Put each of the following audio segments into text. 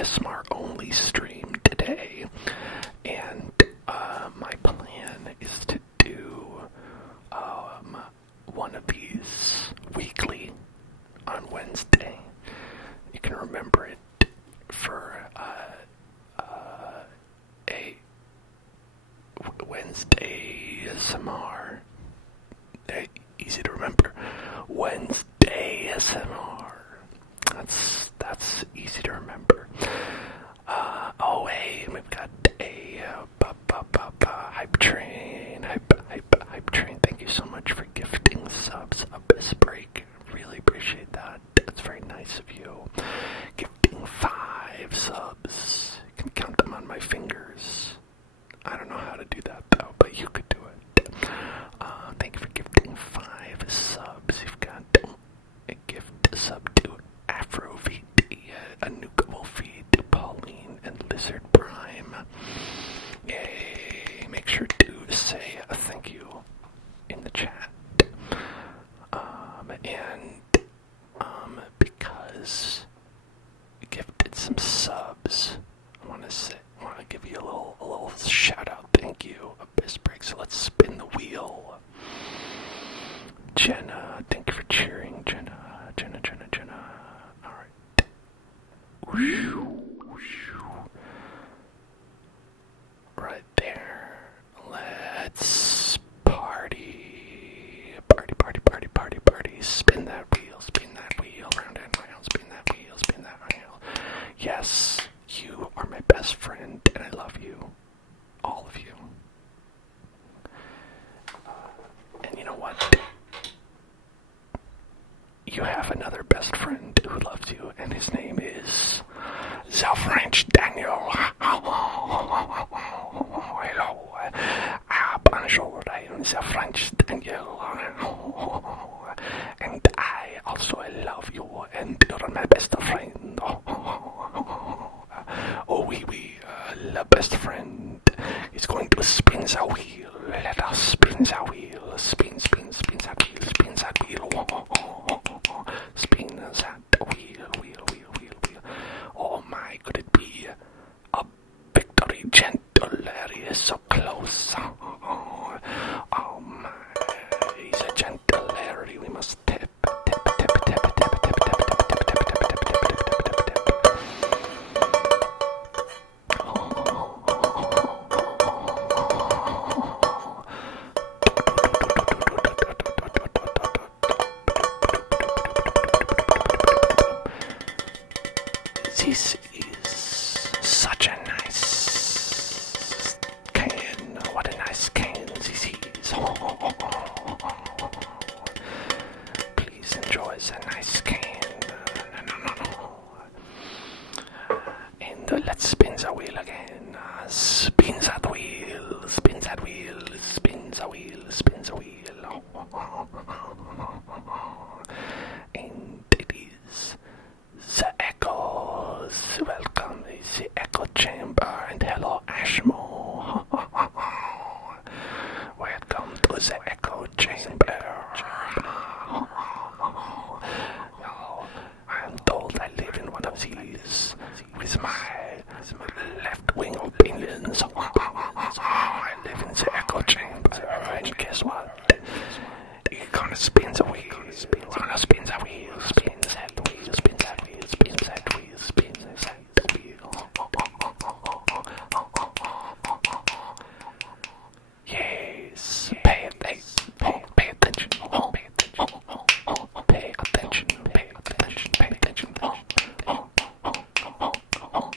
ASMR only stream today, and my plan is to do one of these weekly on Wednesday. You can remember it for a Wednesday ASMR. Easy to remember. Wednesday ASMR. That's easy to remember. Oh hey, we've got a hype train. Hype train. Thank you so much for gifting subs up this break. Really appreciate that. That's very nice of you. Gifting 5 subs. You can count them on my fingers. I don't know how to do that though, but you could do it. Thank you for gifting 5 subs. You've got a gift sub to Afrobeat, a Nuka feed to Pauline and Lizard Prime. Yay! Make sure to say a thank you in the chat. Because you gifted some subs, I want to give you a little shout out. Thank you, Abyss Break. So let's spin the wheel. Jenna, thank you for cheering, Jenna. All right. Right there. Let's party. Spin that wheel, round and round. Spin that wheel. Yes, you are my best friend, and I love you. All of you. And you know what? You have another best friend who loves you, and his name is the French Daniel. Hello. Bonjour, I am the French Daniel. And I also love you, and you're my best friend. Oh, oui, the best friend is going to spin the wheel. Let us spin the wheel. Spin that wheel. Spin that wheel. Oh my, could it be a victory? Gentle Larry is so close. Oh my, he's a gentle Larry. We must tap. This is such a nice can. What a nice can this is. Please enjoy the nice can. And let's spin the wheel again. Spin that wheel. Spin that wheel. Spin the wheel. Spin the wheel. And it is the echoes. Welcome to the echo chamber, and hello Ashmo. Welcome to the echo chamber. I'm told I live in one of these with my left-wing opinions. I live in the echo chamber, and guess what? You're gonna spin the wheel. We're gonna spin the wheel. Spin that wheel. Spin that wheel. Spin that wheel. Spin that wheel. Yes. Pay attention. Pay attention. Pay attention. Pay attention. Pay attention. Pay attention.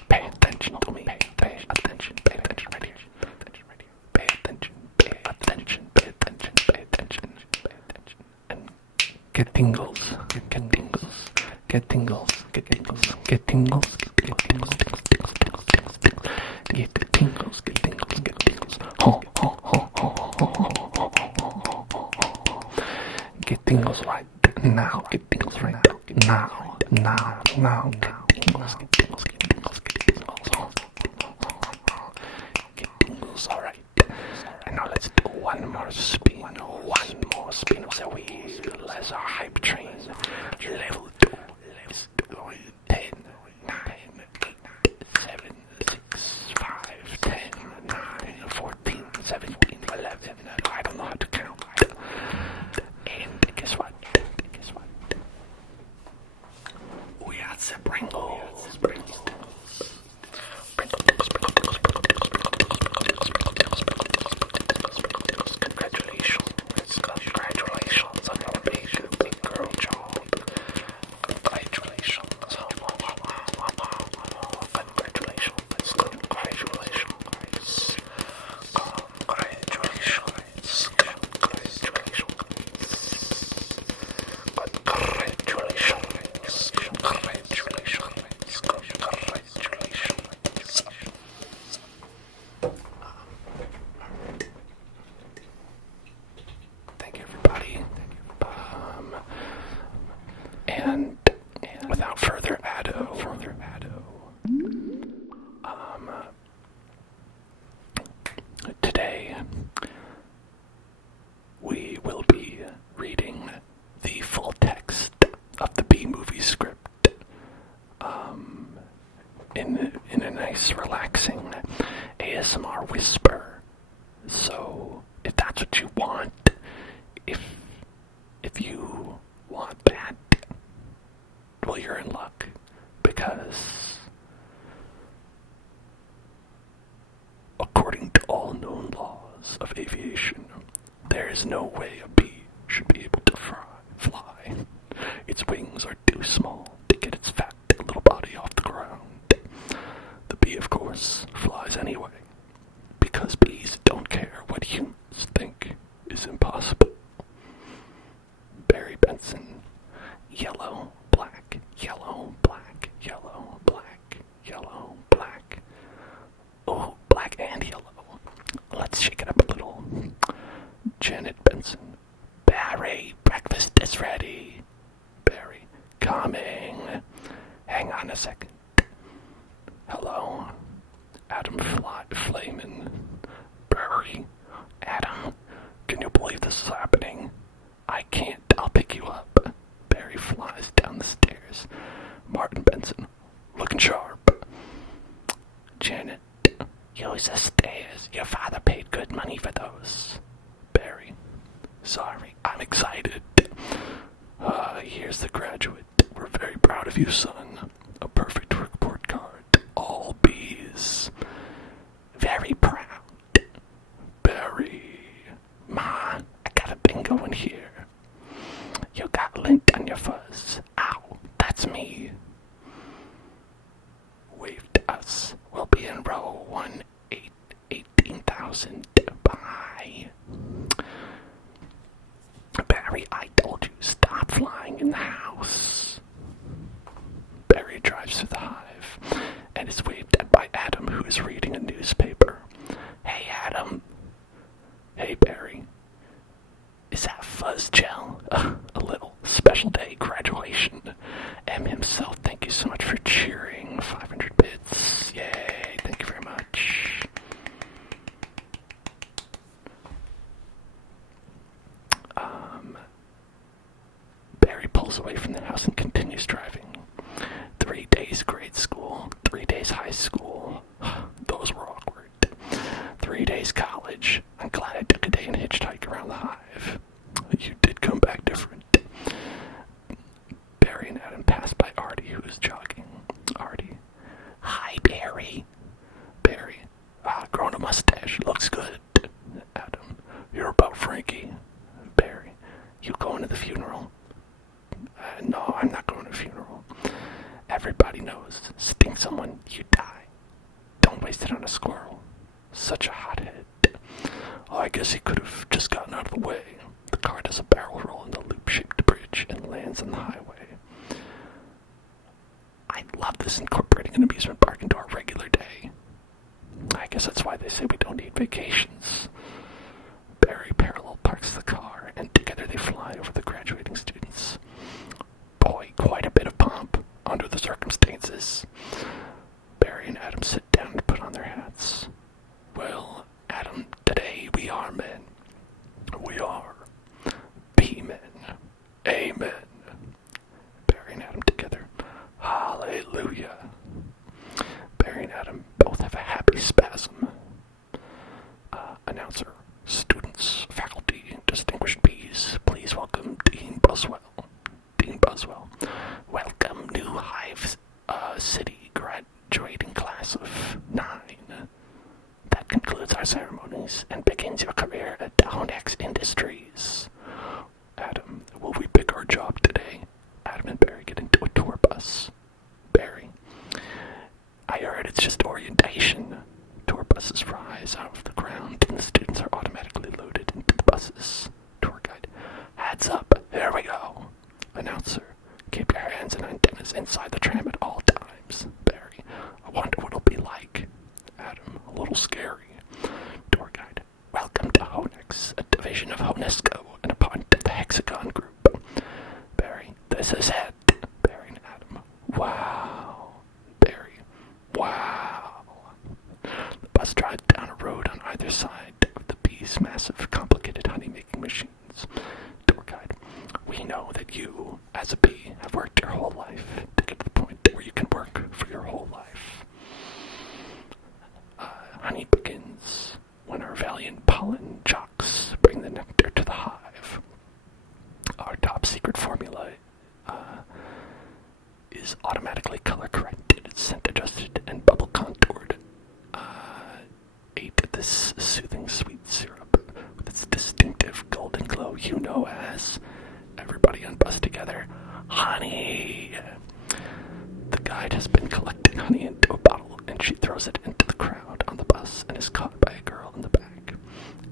Pay attention to me. Pay attention. Pay attention right here. Pay attention. Pay attention. Pay attention. Pay attention. Pay attention. And get tingles. Get tingles. Get tingles. Get tingles. Get tingles. Get tingles. Tingles. Tingles. Tingles. Tingles. Tingles. Get tingles. Get tingles. Get tingles. Get tingles right now. Get tingles right now. Now. Get tingles. Get tingles. Get tingles. Get tingles. Get tingles. All right. And now let's do one more spin. One more spin of the wheel as our hype train. Level 2. Let's do 10, 9, 8, in a nice, relaxing ASMR whisper. So, if that's what you want, if you want that, well, you're in luck, because according to all known laws of aviation, there is no way a bee should be able to fly. Its wings are too small to get its fat little body off the ground. The bee, of course, flies anyway, because bees don't care what humans think is impossible. Barry Benson. Yellow, black, yellow, black, yellow, black, yellow, black. Oh, black and yellow. Let's shake it up a little. Janet Benson. Barry, breakfast is ready. Barry, coming. Hang on a second. Hello. Adam Flamin. Barry. Adam, can you believe this is happening? I can't. I'll pick you up. Barry flies down the stairs. Martin Benson, looking sharp. Janet, use the stairs. Your father paid good money for those. Barry, sorry, I'm excited. Here's the graduate. We're very proud of you, son. A perfect report card. All B's. Very proud. Barry, Ma, I got a bingo in here. You got lint on your fuzz. Ow, that's me. Wave to us. We'll be in row 18,000. Bye. Barry, I told you, stop flying in the house. Barry drives through the hive and is waved at by Adam, who is reading a newspaper. Hey, Adam. Hey, Barry. Is that fuzz gel? A little special day graduation. M himself, thank you so much for cheering. 500 bits. Yay, thank you very much. Barry pulls away from the house and continues driving. 3 days grade school, 3 days high school. Those were awkward. 3 days college. I'm glad I took a day and hitchhike around the hive. You did come back different. Barry and Adam pass by Artie, who is jogging. Artie. Hi, Barry. Barry. Growing a mustache. Looks good. Adam. You're about Frankie. Barry. You going to the funeral? No, I'm not going to the funeral. Everybody knows. Sting someone, you die. Don't waste it on a squirrel. Such a hothead. Oh, I guess he could have just gotten out of the way. The car does a barrel roll in the loop-shaped bridge and lands on the highway. I love this, incorporating an amusement park into our regular day. I guess that's why they say we don't need vacations. Barry parallel parks the car, and together they fly over the graduating students. Boy, quite a bit of pomp under the circumstances. Barry and Adam sit down and put on their hats. Well, Adam, today we are men. We are B-men. Amen. Barry and Adam together. Hallelujah. Barry and Adam both have a happy spasm. Announcer, students, faculty, distinguished B's, please welcome Dean Buswell. Dean Buswell. Welcome, new Hive City graduating class of 9. That concludes our ceremonies and begins your career at Down-X Industries. Adam, will we pick our job today? Adam and Barry get into a tour bus. Barry, I heard it's just orientation. Tour buses rise out of the ground and the students are automatically loaded into the buses. Tour guide, heads up, here we go. Announcer, keep your hands and antennas inside the tram at all times. Barry, I wonder what it'll be like. Adam, a little scary. Tour guide, welcome to Honex, a division of Honesco and a part of the Hexagon Group. Barry, this is it. Barry and Adam, wow. Barry, wow. The bus drives down a road on either side. you know as everybody on bus together, honey. The guide has been collecting honey into a bottle, and she throws it into the crowd on the bus and is caught by a girl in the back.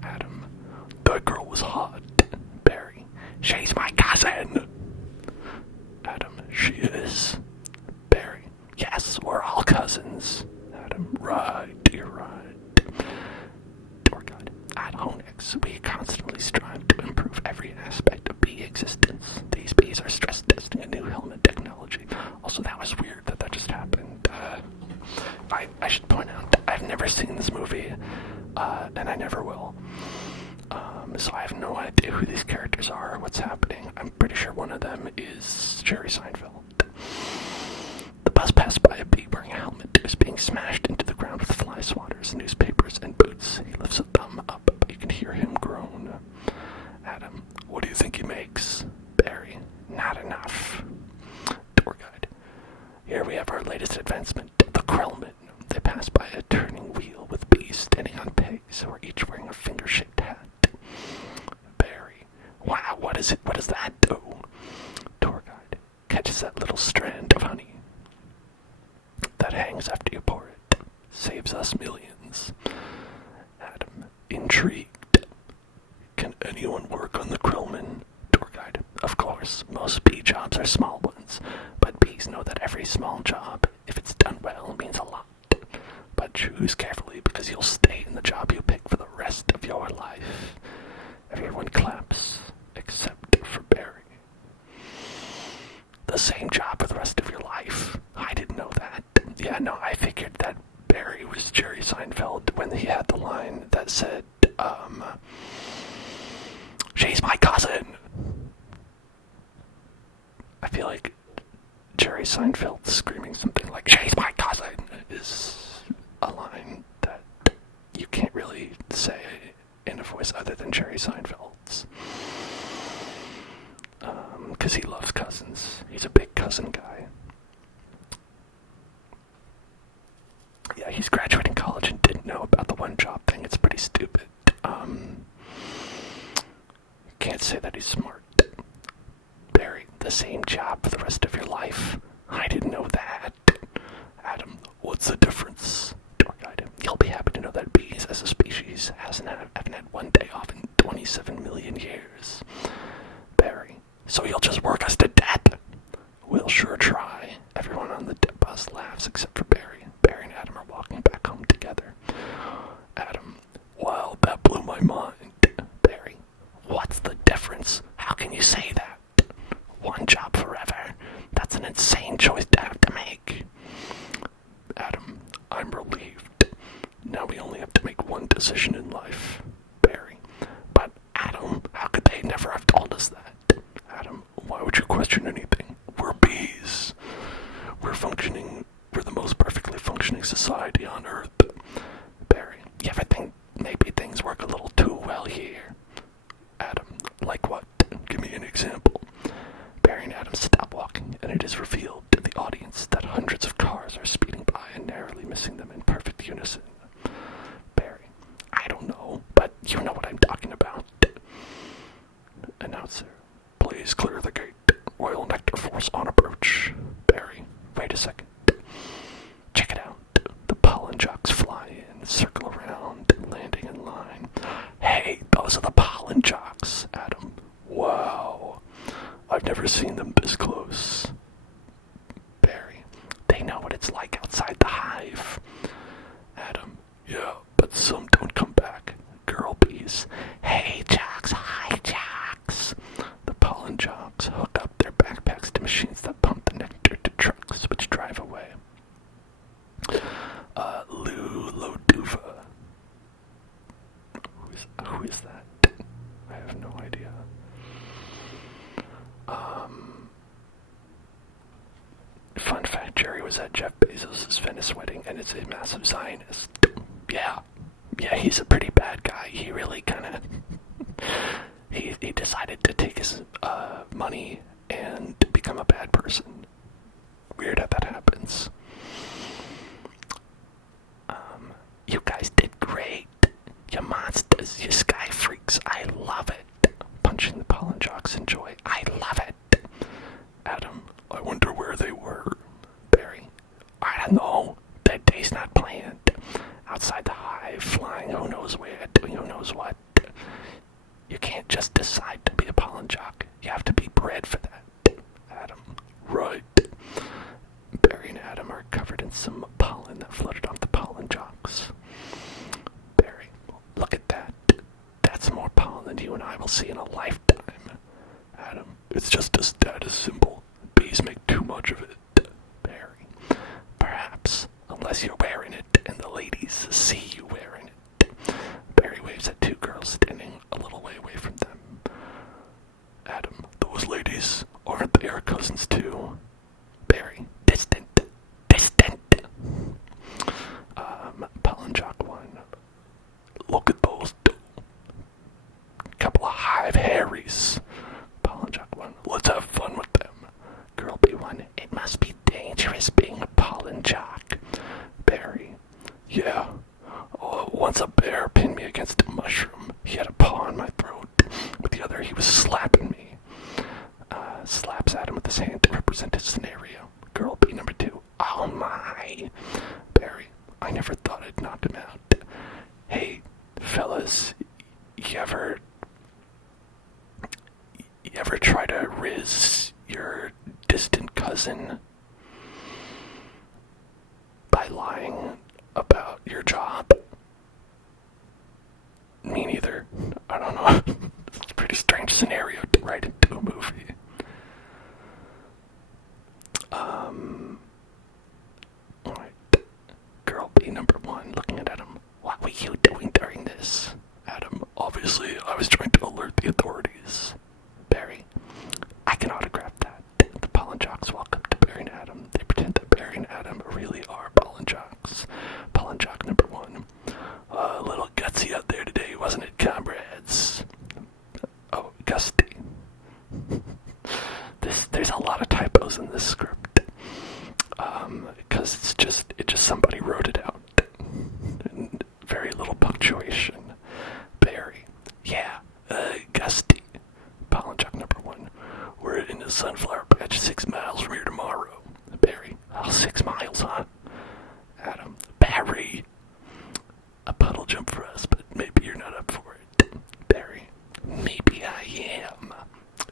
Adam, the girl was hot. Barry, she's my cousin. Adam, she is. Barry, yes, we're all cousins. Adam, right, you're right. Tour guide, at Onyx, we constantly strive to improve every aspect of bee existence. These bees are stress testing a new helmet technology. Also, that was weird that just happened. I should point out, I've never seen this movie, and I never will. So I have no idea who these characters are or what's happening. I'm pretty sure one of them is Jerry Seinfeld. The bus passed by a bee wearing a helmet who is being smashed into the ground with fly swatters, newspapers, and boots. He lifts a thumb up, but you can hear him groan. Adam, what do you think he makes? Barry, not enough. Tour guide, here we have our latest advancement, the Krellman. They pass by a turning wheel with bees standing on pegs who are each wearing a finger-shaped hat. Barry, wow, what is it? What does that do? Tour guide catches that little strand of honey that hangs after you pour it. Saves us millions. Adam, intrigued. Can anyone work on the Krellman? Tour guide, of course, most bee jobs are small ones, but bees know that every small job, if it's done well, means a lot. But choose carefully because you'll stay in the job you pick for the rest of your life. Everyone claps, except for Barry. The same job for the rest of your life. I didn't know that. Yeah, no, I figured that Barry was Jerry Seinfeld when he had the line that said, she's my cousin. I feel like Jerry Seinfeld screaming something like, she's my cousin, is a line that you can't really say in a voice other than Jerry Seinfeld's. Because he loves cousins. He's a big cousin guy. Yeah, he's graduating college and didn't know about the one job thing. It's pretty stupid. Can't say that he's smart. Barry, the same job for the rest of your life. I didn't know that. Adam, what's the difference? Tour guide, you'll be happy to know that bees as a species haven't had one day off in 27 million years. Barry, so you'll just work us to death? We'll sure try. Everyone on the bus laughs except for Barry. Barry and Adam are walking back home together. Adam, wow, that blew my mind. Barry, what's the difference? How can you say that? One job forever. That's an insane choice to have to make. Adam, I'm relieved. Now we only have to make one decision in life. Barry, but Adam, how could they never have told us that? Adam, why would you question anything? We're bees. We're the most perfectly functioning society on Earth. Barry, you ever think maybe things work a little too well here? Adam, like what? Give me an example. Barry and Adam stop walking, and it is revealed to the audience that hundreds of cars are speeding by and narrowly missing them in perfect unison. Barry, I don't know, but you know what I'm talking about. Announcer, please clear the gate. Royal Nectar Force on approach. Barry, wait a second. Check it out. The pollen jocks fly in, circle around, landing in line. Hey, those are the pollen jocks. Adam, wow. I've never seen them this close. Barry, they know what it's like outside the hive. Adam, yeah, but some don't come back. Girl bees, hey jocks, hi jocks. The pollen jocks hook up their backpacks to machines that pump the nectar to trucks which drive away. Lou Loduva. Who is that? I have no idea. Fun fact, Jerry was at Jeff Bezos' Venice wedding and is a massive Zionist. Yeah, he's a pretty bad guy. He really kind of... he decided to take his money and become a bad person. Weird how that happens. You guys did great. You monsters, you sky freaks. I love it. Punching the Yeah. Once a bear pinned me against a mushroom. He had a paw on my throat. With the other, he was slapping me. Slaps at him with his hand to represent his scenario. Girl B number 2. Oh my. Barry, I never thought I'd knock him out. Hey, fellas, you ever try to riz your distant cousin by lying about your job? Me neither. I don't know. It's a pretty strange scenario to write into a movie. Alright. Girl B number 1 looking at Adam. What were you doing during this? Adam, obviously I was trying to alert the authorities. Barry, I can autograph that. The pollen jocks walk up to Barry and Adam. They pretend that Barry and Adam really are pollen jocks. Pollen jock number 1. A little gutsy out there today, wasn't it, comrades? Oh, gusty. There's a lot of typos in this script. Because it's just somebody wrote it out. And very little punctuation. Barry, yeah, gusty. Pollen jock number 1. We're in the sunflower patch 6 miles from here tomorrow. Barry, 6 miles, huh? Adam, Barry. A puddle jump for us, but maybe you're not up for it. Barry, maybe I am.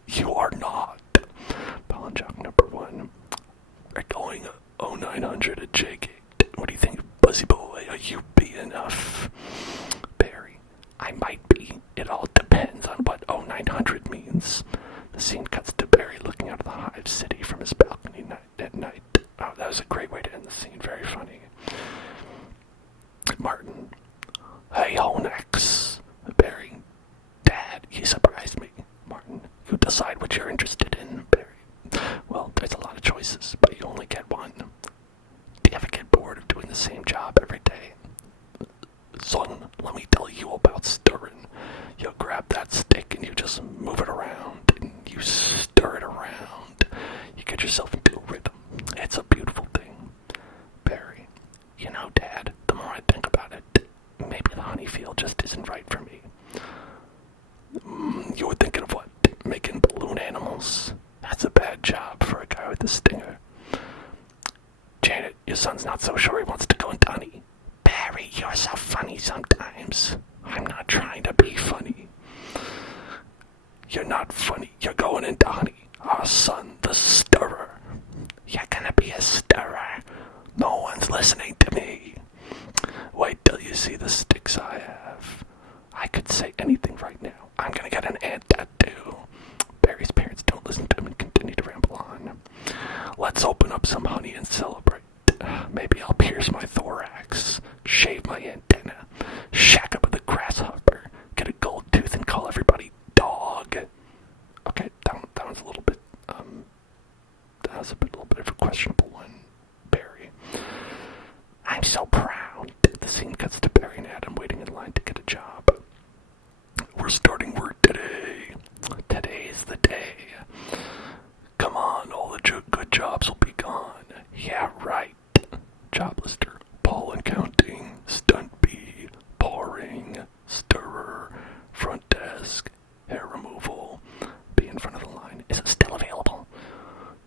You are not. Pollen jock number 1. We're going 0900 at J-Gate. What do you think, Buzzy Boy? Are you be enough? Barry, I might be. It all depends on what 0900 means. The scene cuts to Barry looking out of the hive city from his balcony at night. Oh, that was a great way to end the scene. Very funny. Martin. Hey, Honex. Barry. Dad, you surprised me. Martin. You decide what you're interested in. Barry. Well, there's a lot of choices, but you only get one. Do you ever get bored of doing the same job every day? Son, let me tell you about stirring. You grab that stick and you just move it around, and you stir it around. You get yourself into a rhythm. It's a beautiful thing. Barry. You know, Dad, the more I think about it, maybe the honey field just isn't right for me. You were thinking of what? Making balloon animals? That's a bad job for a guy with a stinger. Janet, your son's not so sure he wants to go into honey. Barry, you're so funny sometimes. I'm not trying to be funny. You're not funny. You're going into honey. Our son, the stirrer. You're gonna be a stirrer. No one's listening to me. Wait till you see the sticks I have. I could say anything right now. I'm gonna get an ant tattoo. Barry's parents don't listen to him and continue to ramble on. Let's open up some honey and celebrate. Maybe I'll pierce my thorax, shave my antenna, shack up with a grasshopper, get a gold tooth and call everybody dog. Okay, that was a little bit, that was a little bit of a questionable one, Barry. I'm so proud. The scene cuts to Barry and Adam waiting in line to get a job. We're starting work today. Today's the day. Come on, all the good jobs will be gone. Yeah, right. Job lister, pollen counting, stunt bee, pouring, stirrer, front desk, hair removal. Be in front of the line. Is it still available?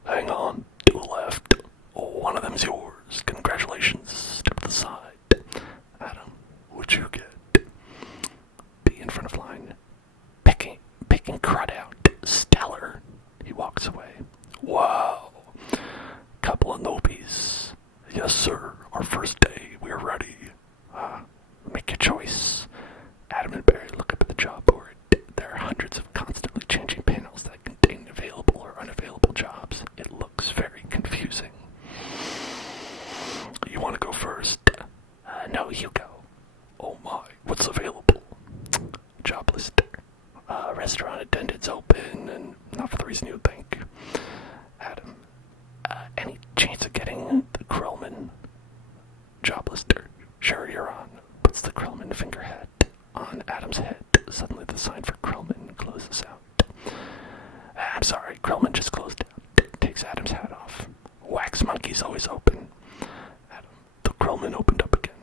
Hang on, to the left. Oh, one of them's yours. Congratulations. Step to the side. Adam, what'd you get? Be in front of line. Picking crud out. Stellar. He walks away. Wow. Couple of nobies. Yes, sir. Our first day. We're ready. Make your choice. Adam and Barry look up at the job board. There are hundreds of constantly changing panels that contain available or unavailable jobs. It looks very confusing. You want to go first? No, you go. Oh my, what's available? Job lister. Restaurant attendants open, and not for the reason you would think. Adam. Any chance of getting the Krellman? Job lister. Sure, you're on. Puts the Krellman fingerhead on Adam's head. Suddenly the sign for Krellman closes out. I'm sorry, Krellman just closed out. Takes Adam's hat off. Wax monkey's always open. Adam. The Krellman opened up again.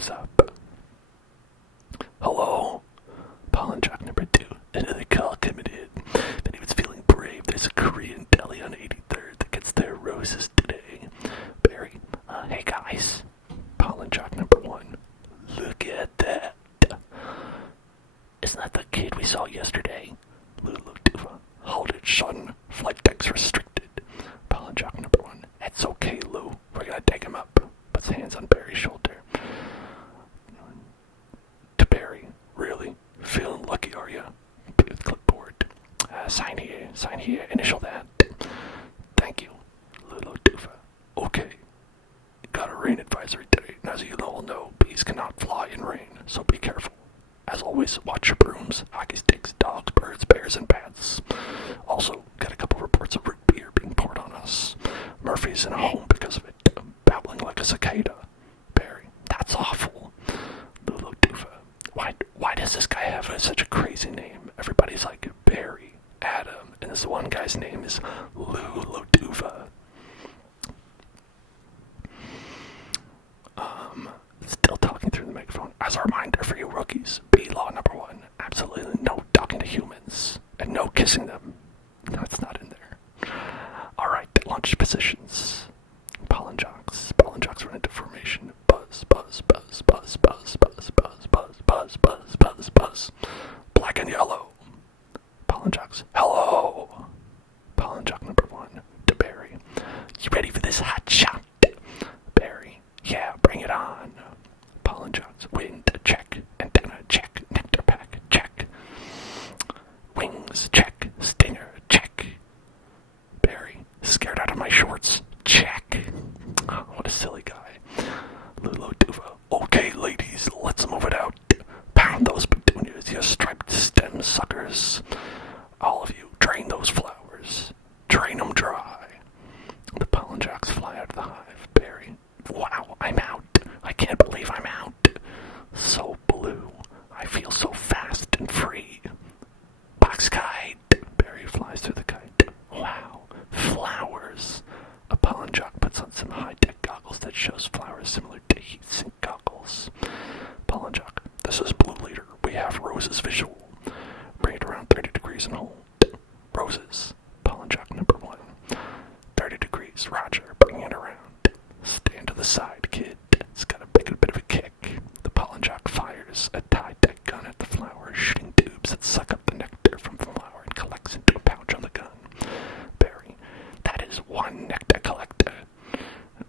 was up. Hello? Pollen jock number 2. Another call coming in. That he was feeling brave. There's a Korean deli on 83rd that gets their roses today. Barry, hey guys. Pollen jock number 1. Look at that. Isn't that the kid we saw yesterday? Lulu Duva. Hold it, son. Flight deck's restricted. Pollen jock number 1. It's okay, Lou. We're gonna take him up. Puts hands on Barry's shoulder. To Barry. Really? Feeling lucky, are ya? With clipboard. Sign here, initial that. Thank you, Lulu Duva. Okay. Got a rain advisory today, and as you all know, bees cannot fly in rain, so be careful. As always, watch your brooms, hockey sticks, dogs, birds, bears, and bats. Also, got a couple reports of root beer being poured on us. Murphy's in a home because of it, babbling like a cicada. Barry, that's awful. Lulu Duva. Why does this guy have such a crazy name? Everybody's like Barry, Adam, and this one guy's name is Lulu Duva. Still talking through the megaphone. As a reminder for you rookies, B-law number 1, absolutely no talking to humans, and no kissing them. No, it's not in there. Alright, launch positions. Pollen jocks run into formation. Buzz, buzz, buzz, buzz, buzz, buzz, buzz, buzz, buzz, buzz, buzz, buzz. Black and yellow. Pollen jocks, hello. Pollen jock number 1, to Barry. You ready for this hot shot? Barry, yeah, bring it on. Pollen jocks, wind, check. Antenna, check. Nectar pack, check. Wings, check. Stinger, check. Barry, scared out of my shorts, check. Oh, what a silly guy. Lulu Duva, okay ladies, let's move it out. Pound those petunias, you striped stem suckers. All of you, drain those flowers. Drain them dry. The pollen jocks fly out of the hive. Barry, wow, I'm out. I can't believe I'm out. So blue. I feel so fast and free. Box kite. Barry flies through the kite. Wow. Flowers. A pollen jock puts on some high-tech goggles that shows flowers similar to heat sink goggles. Pollen jock. This is Blue Leader. We have roses visual. Bring it around 30 degrees and hold. Roses. Pollen jock number 1. 30 degrees. Roger. Bring it around. Stand to the side, kid. It's got a bit of a kick. The pollen jock fires a tie-tech gun at the flower, shooting tubes that suck up the nectar from the flower and collects into a pouch on the gun. Barry, that is one nectar collector.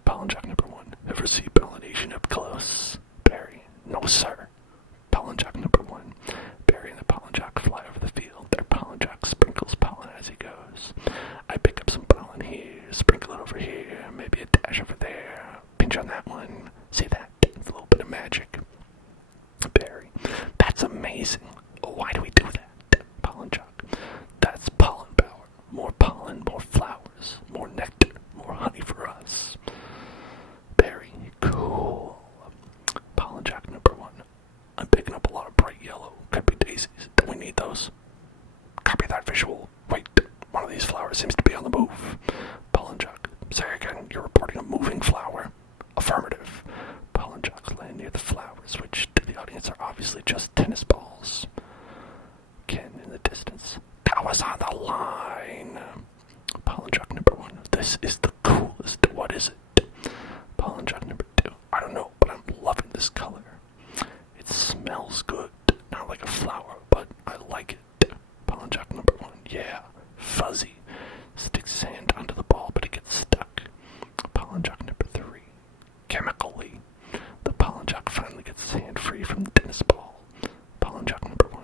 Pollen jock number 1. Ever see pollination up close? Barry, no sir. Pollen jock number 1. Barry and the pollen jock fly over the field. Their pollen jock sprinkles pollen as he goes. I pick up some pollen here, sprinkle it over here, maybe a dash over there, pinch on that one. See that? It's a little bit of magic. Barry, that's amazing. Why do we do that? Pollen jock, that's pollen power. More pollen, more flowers, more nectar, more honey for us. Barry, cool. Pollen jock number 1. I'm picking up a lot of bright yellow. Could be daisies. Do we need those? Copy that visual. Wait, one of these flowers seems to be on the move. Pollen jock, say again, you're reporting a moving flower. Affirmative. Pollen jocks land near the flowers, which to the audience are obviously just tennis balls. Ken in the distance. That was on the line. Pollen jock number 1. This is the coolest. What is it? Pollen jock number 2. I don't know, but I'm loving this color. It smells good. Not like a flower, but I like it. Pollen jock number 1. Yeah. Fuzzy. Sticks his hand onto the ball, but it gets stuck. Pollen jock number 3. Chemically. The pollen jock finally gets his hand free from the tennis ball. Pollen jock number 1.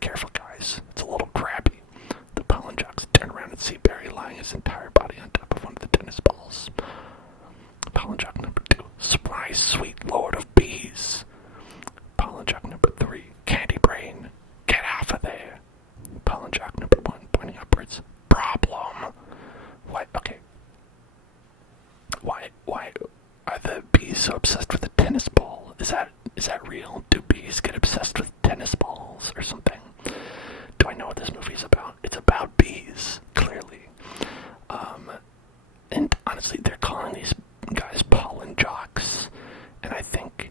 Careful, guys. It's a little crabby. The pollen jocks turn around and see Barry lying his entire body on top of one of the tennis balls. Pollen jock number 2. Surprise, sweet lord of bees. Pollen jock number 3. Candy brain. Get off of there. Pollen jock number 1. Pointing upwards. Problem. What? Okay. Why are the bees so obsessed with the tennis ball? Is that real? Do bees get obsessed with tennis balls or something? Do I know what this movie's about? It's about bees, clearly. And honestly, they're calling these guys pollen jocks, and I think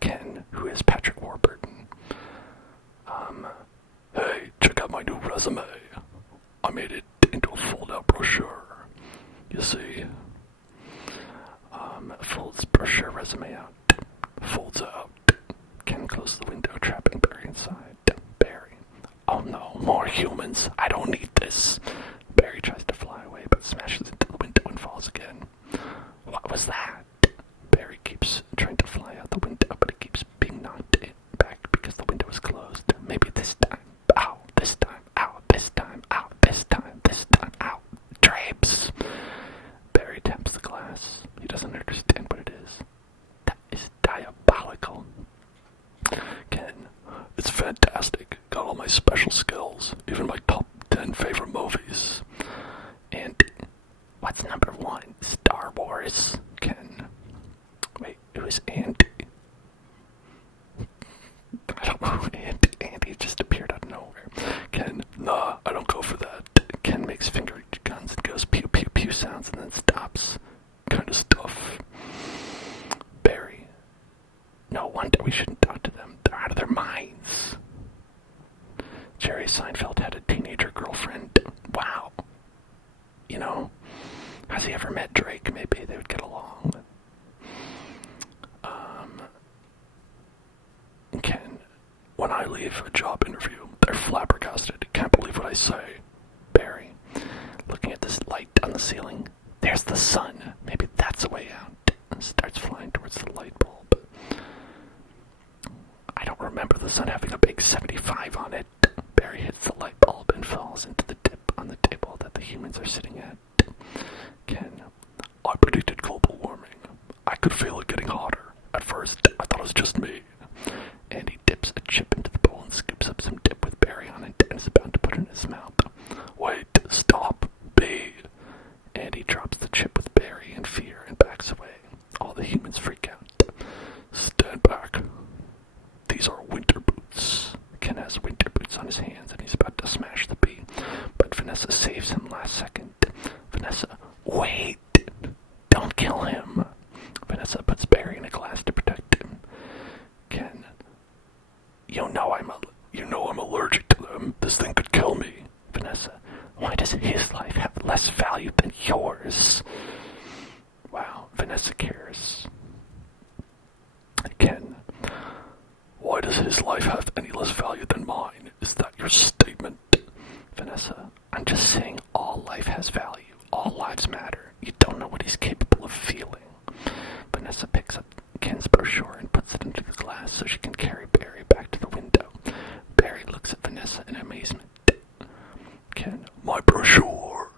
folds out. Ken closes the window, trapping Barry inside. Barry. Oh no, more humans. I don't need this. Barry tries to fly away, but smashes into the window and falls again. What was that? Barry keeps trying to fly out the window, but he keeps being knocked back because the window is closed. Maybe this time. Ow, this time. Ow, this time. Ow, this time. This time. Ow. Drapes. Barry taps the glass. He doesn't understand what it is. That is diabolical. Ken, it's fantastic. Got all my special skills, even my top 10 favorite movies. And what's number 1? Star Wars. Ken. Wait, it was Andy. I don't know. Andy just appeared out of nowhere. Ken, nah, I don't go for that. Ken makes finger guns and goes pew pew pew sounds and then stops. Kind of stuff. Barry. No wonder we shouldn't talk to them. They're out of their minds. Jerry Seinfeld had a teenager girlfriend. Wow. You know, has he ever met Drake? Maybe they would get along. Ken, when I leave a job interview, they're flabbergasted. Can't believe what I say. Barry, looking at this light on the ceiling. There's the sun. Maybe that's a way out. Starts flying towards the light bulb. I don't remember the sun having a big 75 on it. Barry hits the light bulb and falls into the dip on the table that the humans are sitting at. Ken, I predicted global warming. I could feel it getting hotter. At first, I thought it was just me. Andy dips a chip into the bowl and scoops up some dip with Barry on it and is about to put it in his mouth. Wait, stop, B. Andy drops the chip with Barry in fear and backs away. All the humans freak out. Stand back. These are winter boots. Ken has winter boots on his hands and he's about to smash the bee, but Vanessa saves him last second. Vanessa, wait! Don't kill him! Vanessa puts Barry in a glass to protect him. Ken, you know I'm allergic to them. This thing could kill me. Vanessa, why does his life have less value than yours? Wow, Vanessa cares. Ken, why does his life have any less value than mine? Is that your statement? Vanessa, I'm just saying all life has value. All lives matter. You don't know what he's capable of feeling. Vanessa picks up Ken's brochure and puts it into the glass so she can carry Barry back to the window. Barry looks at Vanessa in amazement. Ken, my brochure.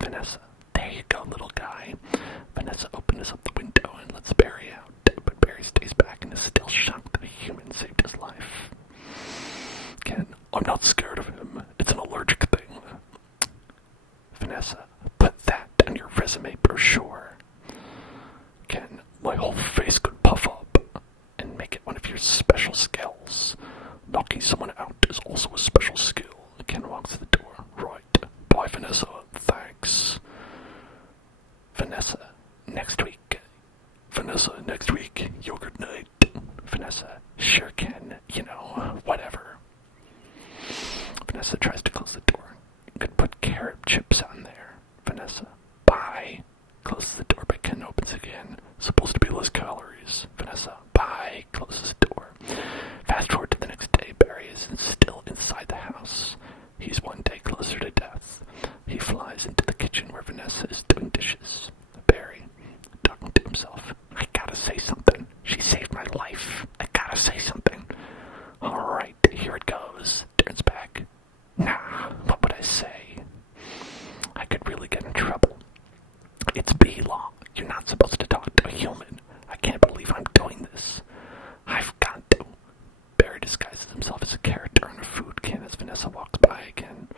Vanessa, there you go, little guy. Vanessa opens up the window and lets Barry out, but Barry stays back and is still shocked that a human saved his life. Ken, I'm not scared of him. It's an allergic thing. Vanessa, put that on your resume brochure. Ken, my whole face could puff up and make it one of your special skills. Knocking someone out is also a special skill. Ken walks to the door. Right. Bye, Vanessa. Thanks. Vanessa, next week. Vanessa, next week. Yogurt night. Vanessa, sure, Ken. You know, whatever. Vanessa tries to close the door. Could put carrot chips on there. Vanessa, bye. Closes the door, but Ken opens again. Supposed to be less calories. Vanessa, bye. Closes the door. Fast forward to the next day. Barry is still inside the house. He's one day closer to death. He flies into the kitchen where Vanessa is doing dishes. Barry, talking to himself. I gotta say something. She saved my life. I gotta say something. Alright, here it goes. Turns back. Nah, what would I say? I could really get in trouble. It's B-law. You're not supposed to talk to a human. I can't believe I'm doing this. I've got to. Barry disguises himself as a character on a food can as Vanessa walks by again.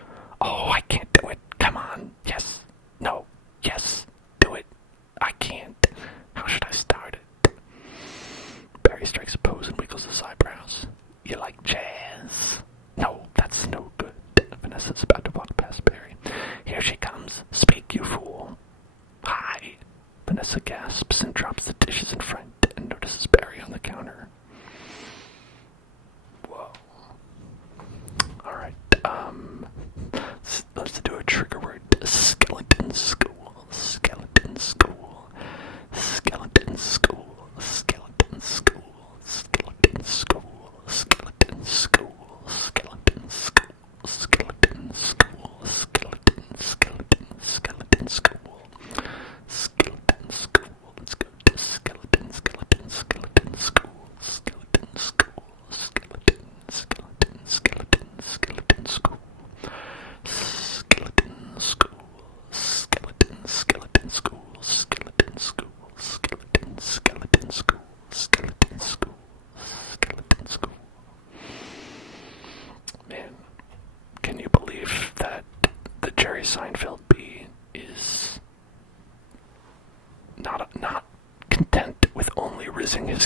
Oh, I can't do it. Come on. Yes. No. Yes. Do it. I can't. How should I start it? Barry strikes a pose and wiggles his eyebrows. You like jazz? No, that's no good. Vanessa's about to walk past Barry. Here she comes. Speak, you fool. Hi. Vanessa gasps and drops the dishes in front and notices Barry on the counter. Whoa. Alright, let's do a trigger word. Skeleton school. Skeleton school. Skeleton school. Skeleton school.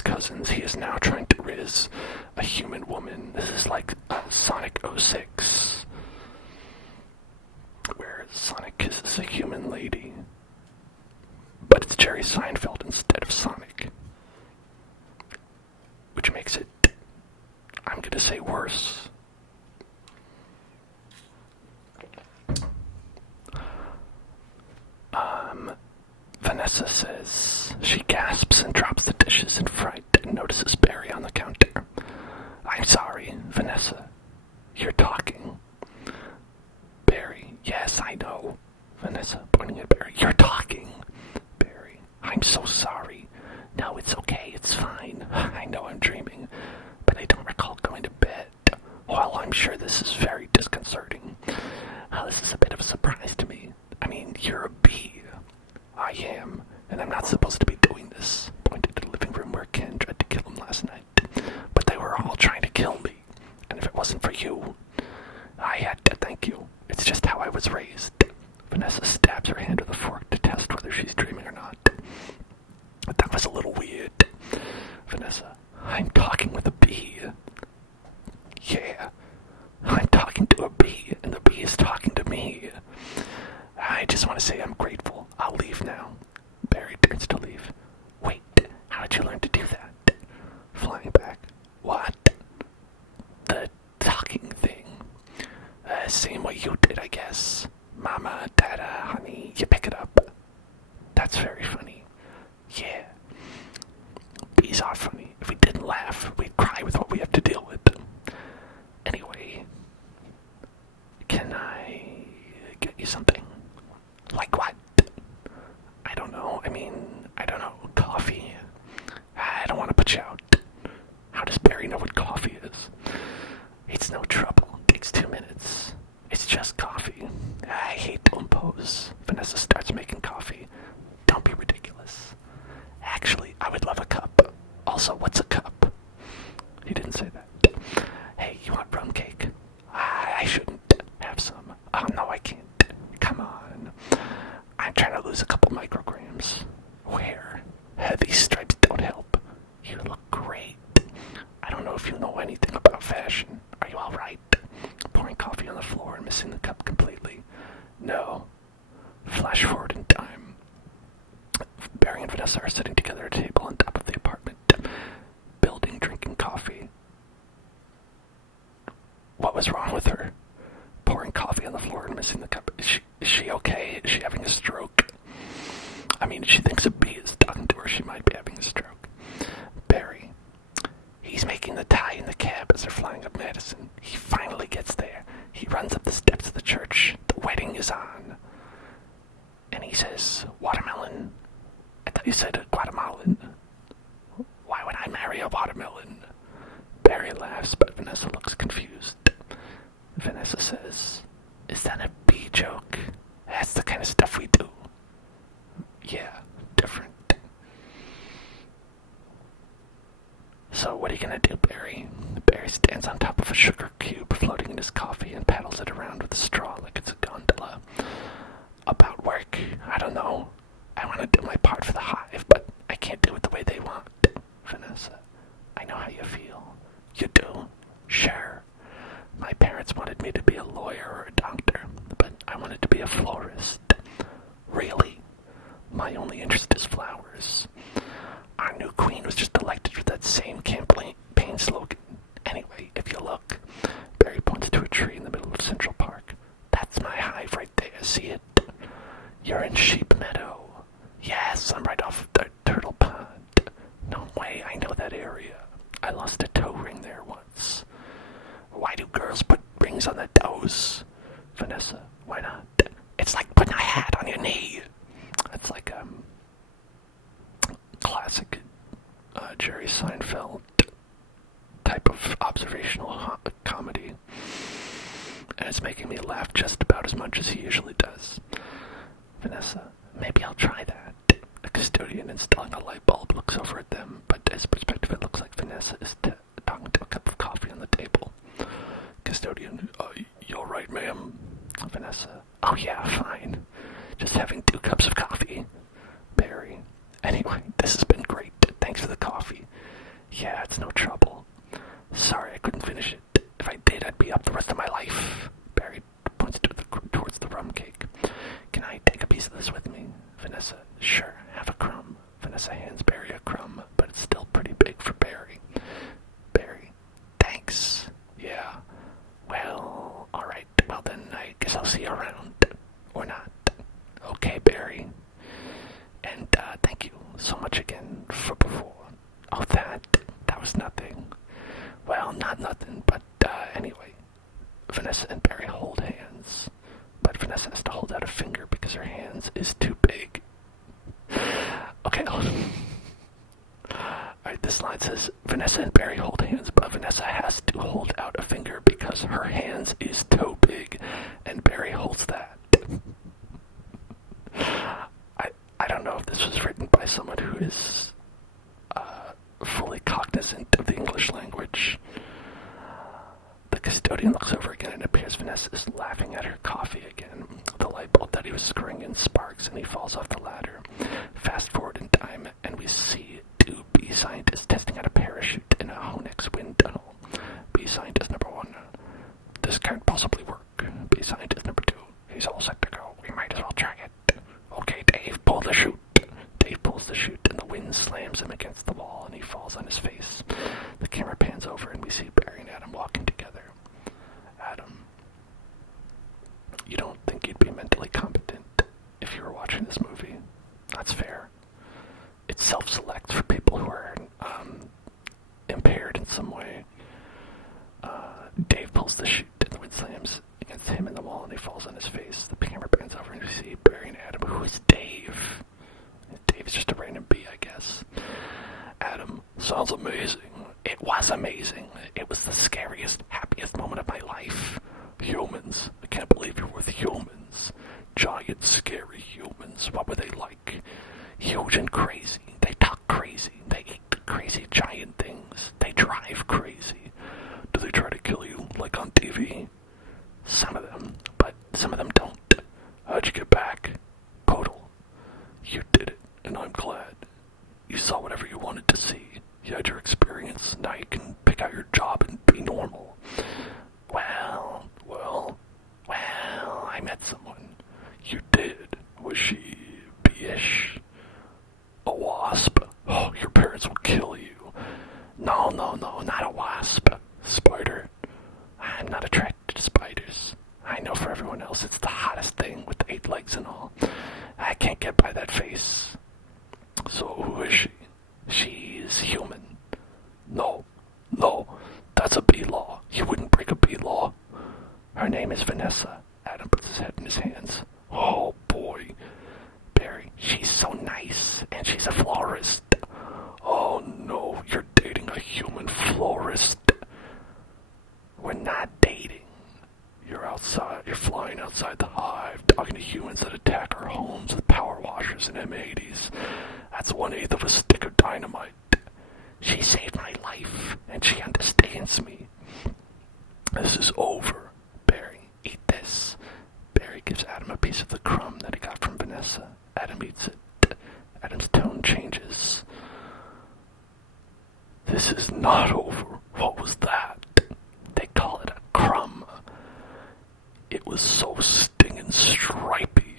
cousins, he is now trying to riz a human woman. This is like Sonic 06, where Sonic kisses a human lady. But it's Jerry Seinfeld instead of Sonic. Which makes it, I'm gonna say, worse. Vanessa says she gasps and drops the dishes in fright and notices Barry on the counter. I'm sorry, Vanessa. You're talking. Barry, yes, I know. Vanessa, pointing at Barry. You're talking. Barry, I'm so sorry. No, it's okay, it's fine. I know I'm dreaming, but I don't recall going to bed. Well, I'm sure this is very disconcerting. This is a bit of a surprise to me. I mean, you're a bee. I am, and I'm not supposed to be doing this. Pointed to the living room where Ken tried to kill him last night. But they were all trying to kill me, and if it wasn't for you, I had to thank you. It's just how I was raised. Vanessa stabs her hand with a fork to test whether she's dreaming or not. That was a little weird. Vanessa, I'm talking with a bee. Yeah, I'm talking to a bee, and the bee is talking to me. I just want to say I'm grateful. I'll leave now. Barry turns to leave. Wait, how did you learn to do that? Flying back. What? The talking thing. Same way you did, I guess. Mama, Dada, honey, you pick it up. That's very funny. Yeah. Bees are funny. If we didn't laugh, we'd cry with what we have to deal with. Anyway, can I get you something? Like what? I don't know. I don't know. Coffee? I don't want to put you out. How does Barry know what coffee is? It's no trouble. It takes 2 minutes. It's just coffee. I hate to impose. Vanessa starts making coffee. Don't be ridiculous. Actually, I would love a cup. Also, what's a cup? He didn't say that. Hey, you want rum cake? I shouldn't have some. Oh, no, I can't. Come on. I'm trying to lose a couple micrograms. Where? These stripes don't help. You look great. I don't know if you know anything about fashion. Are you alright? Pouring coffee on the floor and missing the cup completely. No. Flash forward in time. Barry and Vanessa are sitting together at a table on top of the apartment building, drinking coffee. What was wrong with her? Pouring coffee on the floor and missing the cup. Is she okay? Is she having a stroke? I mean, if she thinks a bee is talking to her, she might be having a stroke. Barry. He's making the tie in the cab as they're flying up Madison. He finally gets there. He runs up the steps of the church. The wedding is on. And he says, watermelon. I thought you said Guatemalan. Why would I marry a watermelon? Barry laughs, but Vanessa looks confused. Vanessa says, is that a bee joke? That's the kind of stuff we do. Yeah, different. So what are you gonna do, Barry? Barry stands on top of a sugar cube floating in his coffee and paddles it around with a straw like it's a gondola. About work, I don't know. I want to do my part for the hive, but I can't do it the way they want. Vanessa, I know how you feel. You do? Sure. My parents wanted me to be a lawyer or a doctor, but I wanted to be a florist. Really? My only interest is flowers. Our new queen was just elected with that same campaign slogan. Anyway, if you look, Barry points to a tree in the middle of Central Park. That's my hive right there, see it? You're in Sheep Meadow. Yes, I'm right off the Turtle Pond. No way, I know that area. I lost a toe ring there once. Why do girls put rings on their toes? Vanessa, why not? It's like putting a hat on your knee. It's like classic Jerry Seinfeld type of observational comedy. And it's making me laugh just about as much as he usually does. Vanessa, maybe I'll try that. A custodian installing a light bulb looks over at them, but his perspective it looks like Vanessa is talking to a cup of coffee on the table. Custodian, you alright, ma'am? Vanessa, oh yeah, fine. Just having 2 cups of coffee. Barry, anyway, this has been great. Thanks for the coffee. But anyway, Vanessa and Barry hold hands. But Vanessa has to hold out a finger because her hands is too big. Okay, Alright, this line says, Vanessa and Barry hold hands, but Vanessa has to hold out a finger because her hands is too big, and Barry holds that. I don't know if this was written by someone who is fully cognizant of the English language. The custodian looks over again and appears Vanessa is laughing at her coffee again. The light bulb that he was screwing in sparks and he falls off the ladder. Fast forward in time and we see two bee scientists testing out a parachute in a Honex wind tunnel. Bee scientist number 1, this can't possibly work. Bee scientist number 2, he's all set to go. We might as well try it. Okay, Dave, pull the chute. Dave pulls the chute and the wind slams him against the wall and he falls on his face. The camera pans over and we see Barry and Adam walking together. Adam, you don't think you'd be mentally competent if you were watching this movie? That's fair. It self-selects for people who are impaired in some way. Dave pulls the chute and the wind slams against him in the wall and he falls on his face. The camera pans over and we see Barry and Adam. Who is Dave? Dave's just a random bee, I guess. Adam, sounds amazing. It was amazing. It was the scariest, happiest moment of my life. Humans. I can't believe you're with humans. Giant, scary humans. What were they like? Huge and crazy. They talk crazy. They eat crazy giant things. They drive crazy. Do they try to kill you, like on TV? Some of them, but some of them don't. How'd you get back? Podal. You did it, and I'm glad. You saw whatever you wanted to see. You had your experience. Now you can pick out your job and be normal. Well, I met someone. You did. Was she bee-ish? A wasp? Oh, your parents will kill you. No, not a wasp. Spider. I'm not attracted to spiders. I know for everyone else it's the hottest thing with 8 legs and all. I can't get by that face. So who is she? She's human. No, that's a bee law. You wouldn't break a bee law. Her name is Vanessa. Adam puts his head in his hands. Oh boy. Barry, she's so nice, and she's a florist. Oh no, you're dating a human florist. We're not dating. You're outside, you're flying outside the hive, talking to humans that attack our homes with power washers and M80s. That's 1/8 of a stick of dynamite. She saved my life, and she understands me. This is over. Barry, eat this. Barry gives Adam a piece of the crumb that he got from Vanessa. Adam eats it. Adam's tone changes. This is not over. What was that? They call it a crumb. It was so stinging stripy.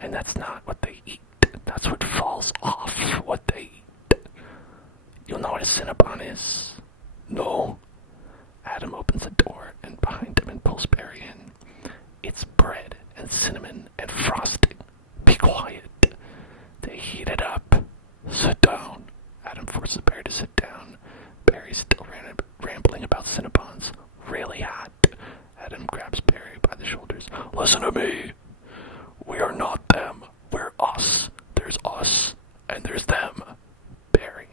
And that's not what they eat. That's what falls off what they eat. You'll know what a Cinnabon is? No? Adam opens the door and behind him and pulls Barry in. It's bread and cinnamon and frosting. Be quiet. They heat it up. Sit down. Adam forces Barry to sit down. Barry's still rambling about Cinnabons. Really hot. Adam grabs Barry by the shoulders. Listen to me. We are not them. We're us. There's us, and there's them. Barry.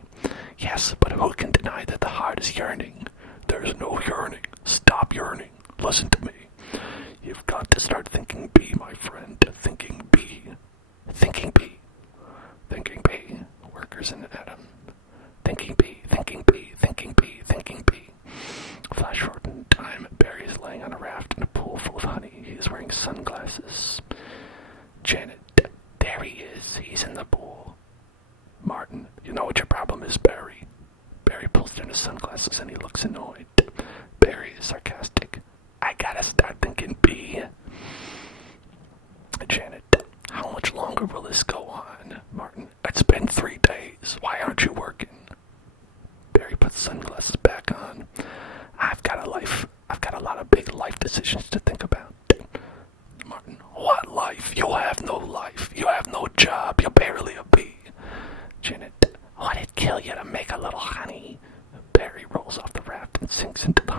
Yes, but who can deny that the heart is yearning? There's no yearning. Stop yearning. Listen to me. You've got to start thinking bee, my friend. Thinking bee. Thinking bee. Thinking bee. Workers in Adam. Thinking bee. Thinking bee. Thinking bee. Thinking bee. Flash forward in time. Barry is laying on a raft in a pool full of honey. He is wearing sunglasses. Janet. There he is. He's in the pool. Martin. You know what your problem is, Barry. Barry pulls down his sunglasses and he looks annoyed. Barry is sarcastic. I gotta start thinking bee. Janet. How much longer will this go on? Martin. It's been 3 days. Why aren't you working? Barry puts sunglasses back on. I've got a life. I've got a lot of big life decisions to think about. Martin. What life? You have no life. You have no job. You're barely a bee. Janet. What'd kill you to make a little honey? Barry rolls off the raft and sinks into the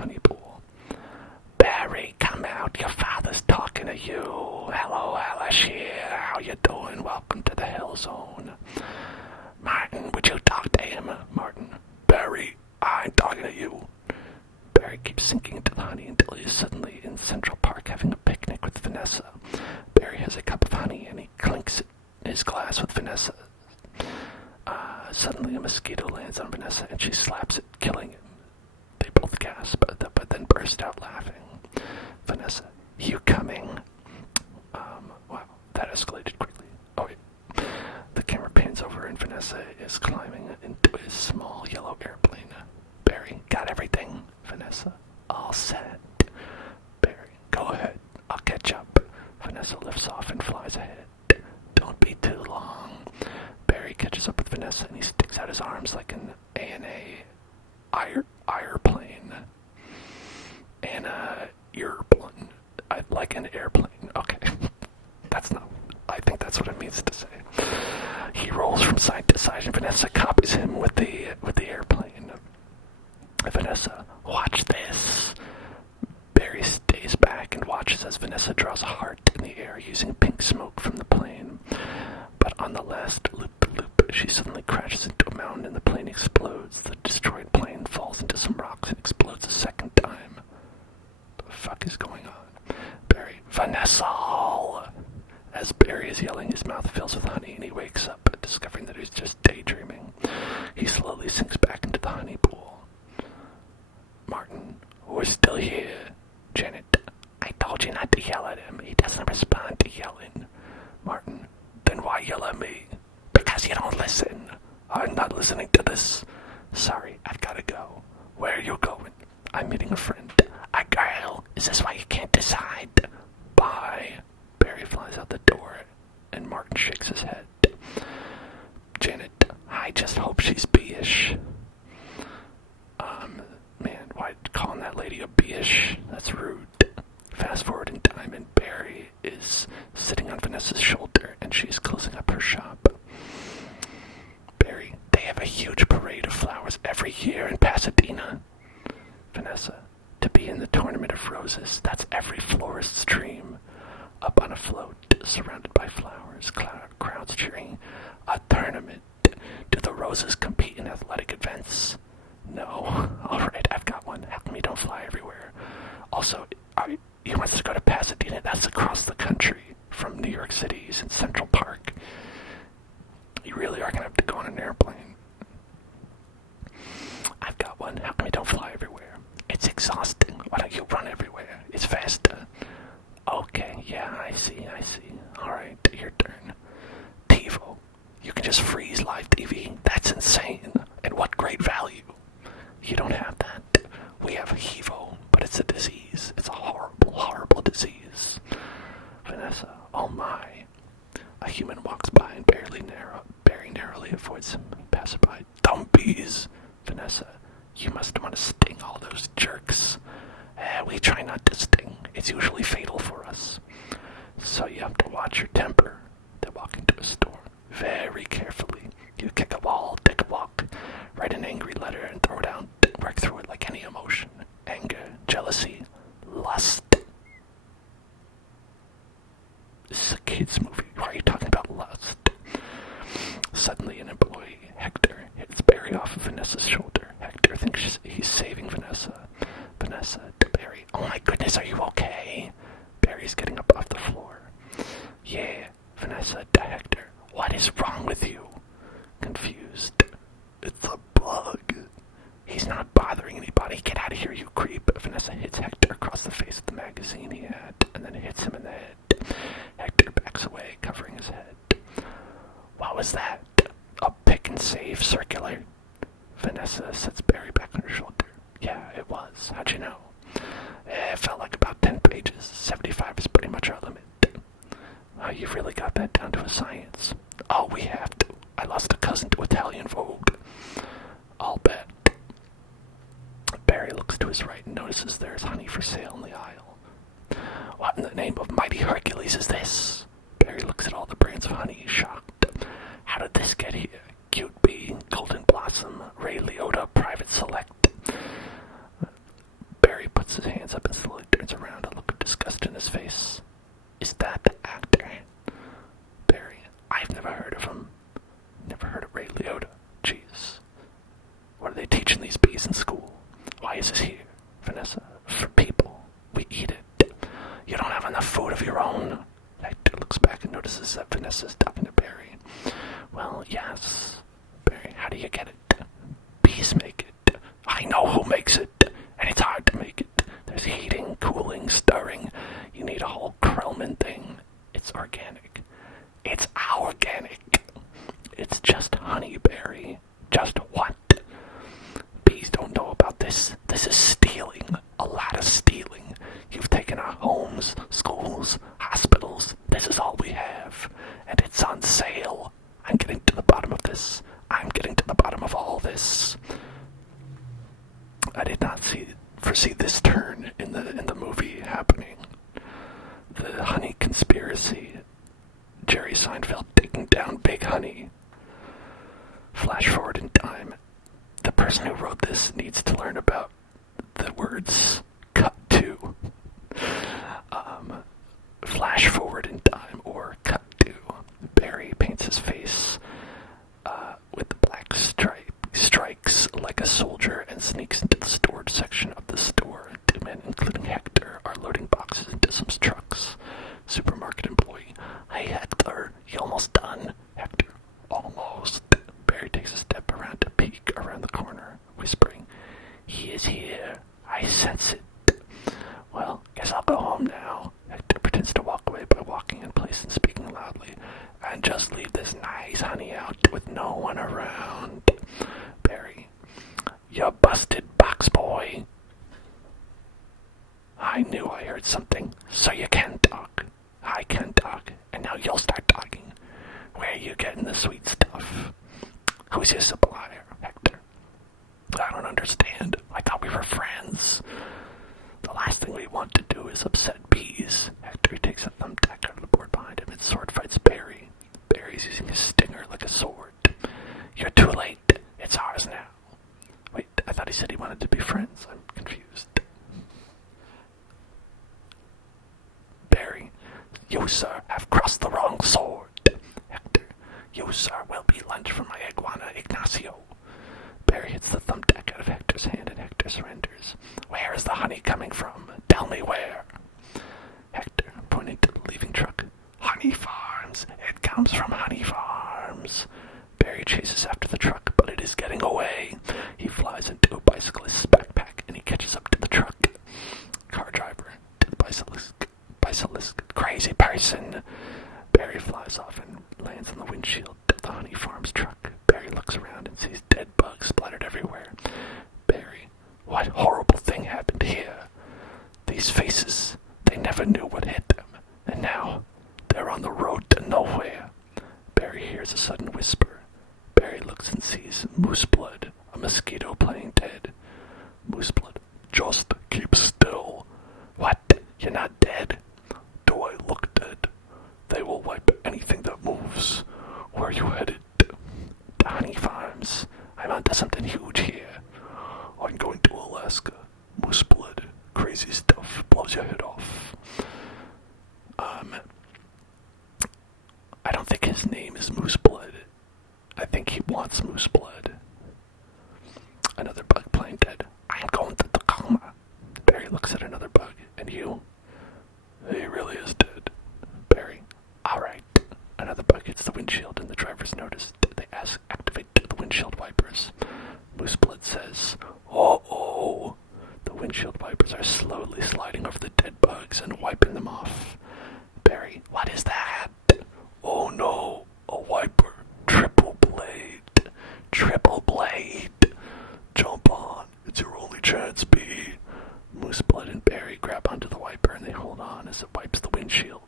sinking into the honey until he is suddenly in Central Park having a picnic with Vanessa. Barry has a cup of honey and he clinks his glass with Vanessa. Suddenly a mosquito lands on Vanessa and she slaps it, killing him. They both gasp, but then burst out laughing. Vanessa, you coming? Wow, that escalated quickly. Oh wait. The camera pans over and Vanessa is climbing into his small yellow airplane. Barry, got everything? Vanessa, all set. Barry, go ahead, I'll catch up. Vanessa lifts off and flies ahead. Don't be too long. Barry catches up with Vanessa and he sticks out his arms like an A&A airplane. Airplane. Like an airplane. Okay. That's not... I think that's what it means to say. He rolls from side to side and Vanessa copies him with the airplane. Vanessa, watch this. Barry stays back and watches as Vanessa draws a heart in the air using pink smoke from the plane. But on the last loop-de-loop, she suddenly crashes into a mountain and the plane explodes. The destroyed plane falls into some rocks and explodes a second time. What the fuck is going on? Barry, Vanessa! As Barry is yelling, his mouth fills with honey and he wakes up, discovering that he's just daydreaming. He slowly sinks back into the honey pool. Martin, we're still here. Janet, I told you not to yell at him. He doesn't respond to yelling. Martin, then why yell at me? Because you don't listen. I'm not listening to this. Sorry, I've gotta go. Where are you going? I'm meeting a friend. A girl? Is this why you can't decide? Bye. Barry flies out the door, and Martin shakes his head. Janet, I just hope she's B-ish. Man, why calling that lady a B-ish? That's rude. Fast forward in time, and Barry is sitting on Vanessa's shoulder, and she's closing up her shop. Barry, they have a huge parade of flowers every year in Pasadena. Vanessa, to be in the Tournament of Roses, that's every florist's dream. Up on a float, surrounded by flowers, crowds cheering. A tournament. Do the roses compete in athletic events? No. Alright, I've got one. How come you don't fly everywhere? Also, he wants to go to Pasadena. That's across the country from New York City. He's in Central Park. You really are going to have to go on an airplane. I've got one. How come you don't fly everywhere? It's exhausting. Why don't you run everywhere? It's faster. Okay, yeah, I see. Alright, your turn. TiVo. You can just freeze live TV. That's insane. And what great value. You don't have that. We have HEVO, but it's a disease. It's a horrible, horrible disease. Vanessa, oh my. A human walks by and Barry narrowly avoids him. Passerby, dumpies. Vanessa, you must want to sting all those jerks. We try not to sting. It's usually fatal for us. So you have to watch your temper. They walk into a store. Very carefully. You kick a wall, take a walk, write an angry letter and throw it out. Work through it like any emotion. Anger, jealousy, lust. This is a kid's movie. Why are you talking about lust? Suddenly an employee, Hector, hits Barry off of Vanessa's shoulder. Hector thinks he's saving Vanessa. Vanessa to Barry. Oh my goodness, are you okay? Barry's getting up off the floor. Yeah. Vanessa to Hector. What is wrong with you? Confused. It's a bug. He's not bothering anybody. Get out of here, you creep. Vanessa hits Hector across the face with the magazine he had, and then hits him in the head. Hector backs away, covering his head. What was that? A pick and save circular? Vanessa sets Barry back on her shoulder. Yeah, it was. How'd you know? It felt like about 10 pages. 75 is pretty much our limit. You've really got that down to a science. Oh, we have to. I lost a cousin to Italian Vogue. I'll bet. Barry looks to his right and notices there is honey for sale in the aisle. What in the name of mighty Hercules is this? Barry looks at all the brands of honey, shocked. How did this get here? Cute Bee, Golden Blossom, Ray Liotta, Private Select. Barry puts his hands up and slowly turns around, a look of disgust in his face. Is that the actor? Barry, I've never heard of him. Never heard of Ray Liotta. Jeez. What are they teaching these bees in school? Why is this here? Vanessa, This is stealing. A lot of stealing. You've taken our homes, schools, hospitals. This is all we have. And it's on sale. I'm getting to the bottom of this. I'm getting to the bottom of all this. I did not foresee this turn in the movie happening. The honey conspiracy. Jerry Seinfeld taking down Big Honey. Flash forward in time. The person who wrote this needs to learn about the words cut to. Flash forward in time, or cut to. Barry paints his face with the black strikes like a soldier and sneaks into the storage section of the store. Two men, including Hector, are loading boxes into some trucks. Supermarket employee. Hey Hector, you almost done? Hector, almost. Barry takes a step around to peek around the corner, whispering, he is here. I sense it. Well, guess I'll go home now. Hector pretends to walk away by walking in place and speaking loudly. And just leave this nice honey out with no one around. Barry, you busted, box boy. I knew I heard something, so you can talk. I can talk, and now you'll start talking. Where are you getting the sweet stuff? Who's your supplier, Hector? I don't understand. I thought we were friends. The last thing we want to do is upset bees. Hector takes a thumbtack out of the board behind him and sword fights Barry. Barry's using his stinger like a sword. You're too late. It's ours now. Wait, I thought he said he wanted to be friends. I'm confused. Barry, you, sir, have crossed the wrong sword. Hector, you, sir, will be lunch for my iguana Ignacio. Barry hits the thumbtack out of Hector's hand and Hector surrenders. Where is the honey coming from? Tell me where. Hector, pointing to the leaving truck. Honey Farms. It comes from Honey Farms. Barry chases after the truck, but it is getting away. He flies into a bicyclist's backpack and he catches up to the truck. Car driver, to the bicyclist, crazy person. Barry flies off and lands on the windshield of the Honey Farms truck. Barry looks around and sees dead bugs splattered everywhere. Barry, what horrible thing happened here? These faces, they never knew what hit them, and now they're on the road to nowhere. Barry hears a sudden whisper. Barry looks and sees moose blood, a mosquito playing dead. Moose blood, just keep still. What? You're not dead? Do I look dead? They will wipe anything that moves. Where are you headed? To Honey Farms. I'm onto something huge here. I'm going to Alaska. Moose blood. Crazy stuff. Blows your head off. I don't think his name is Moose Blood. I think he wants moose blood. Another bug playing dead. I'm going to Tacoma. Barry looks at another bug. And you? He really is dead. Barry. Alright. Another bug hits the windshield and the drivers notice. They activate the windshield wipers. Moose Blood says, uh-oh. The windshield wipers are slowly sliding over the dead bugs and wiping them off. Barry, what is that? Oh no, a wiper. Triple blade. Triple blade. Jump on. It's your only chance, B. Moose Blood and Barry grab onto the wiper and they hold on as it wipes the windshield.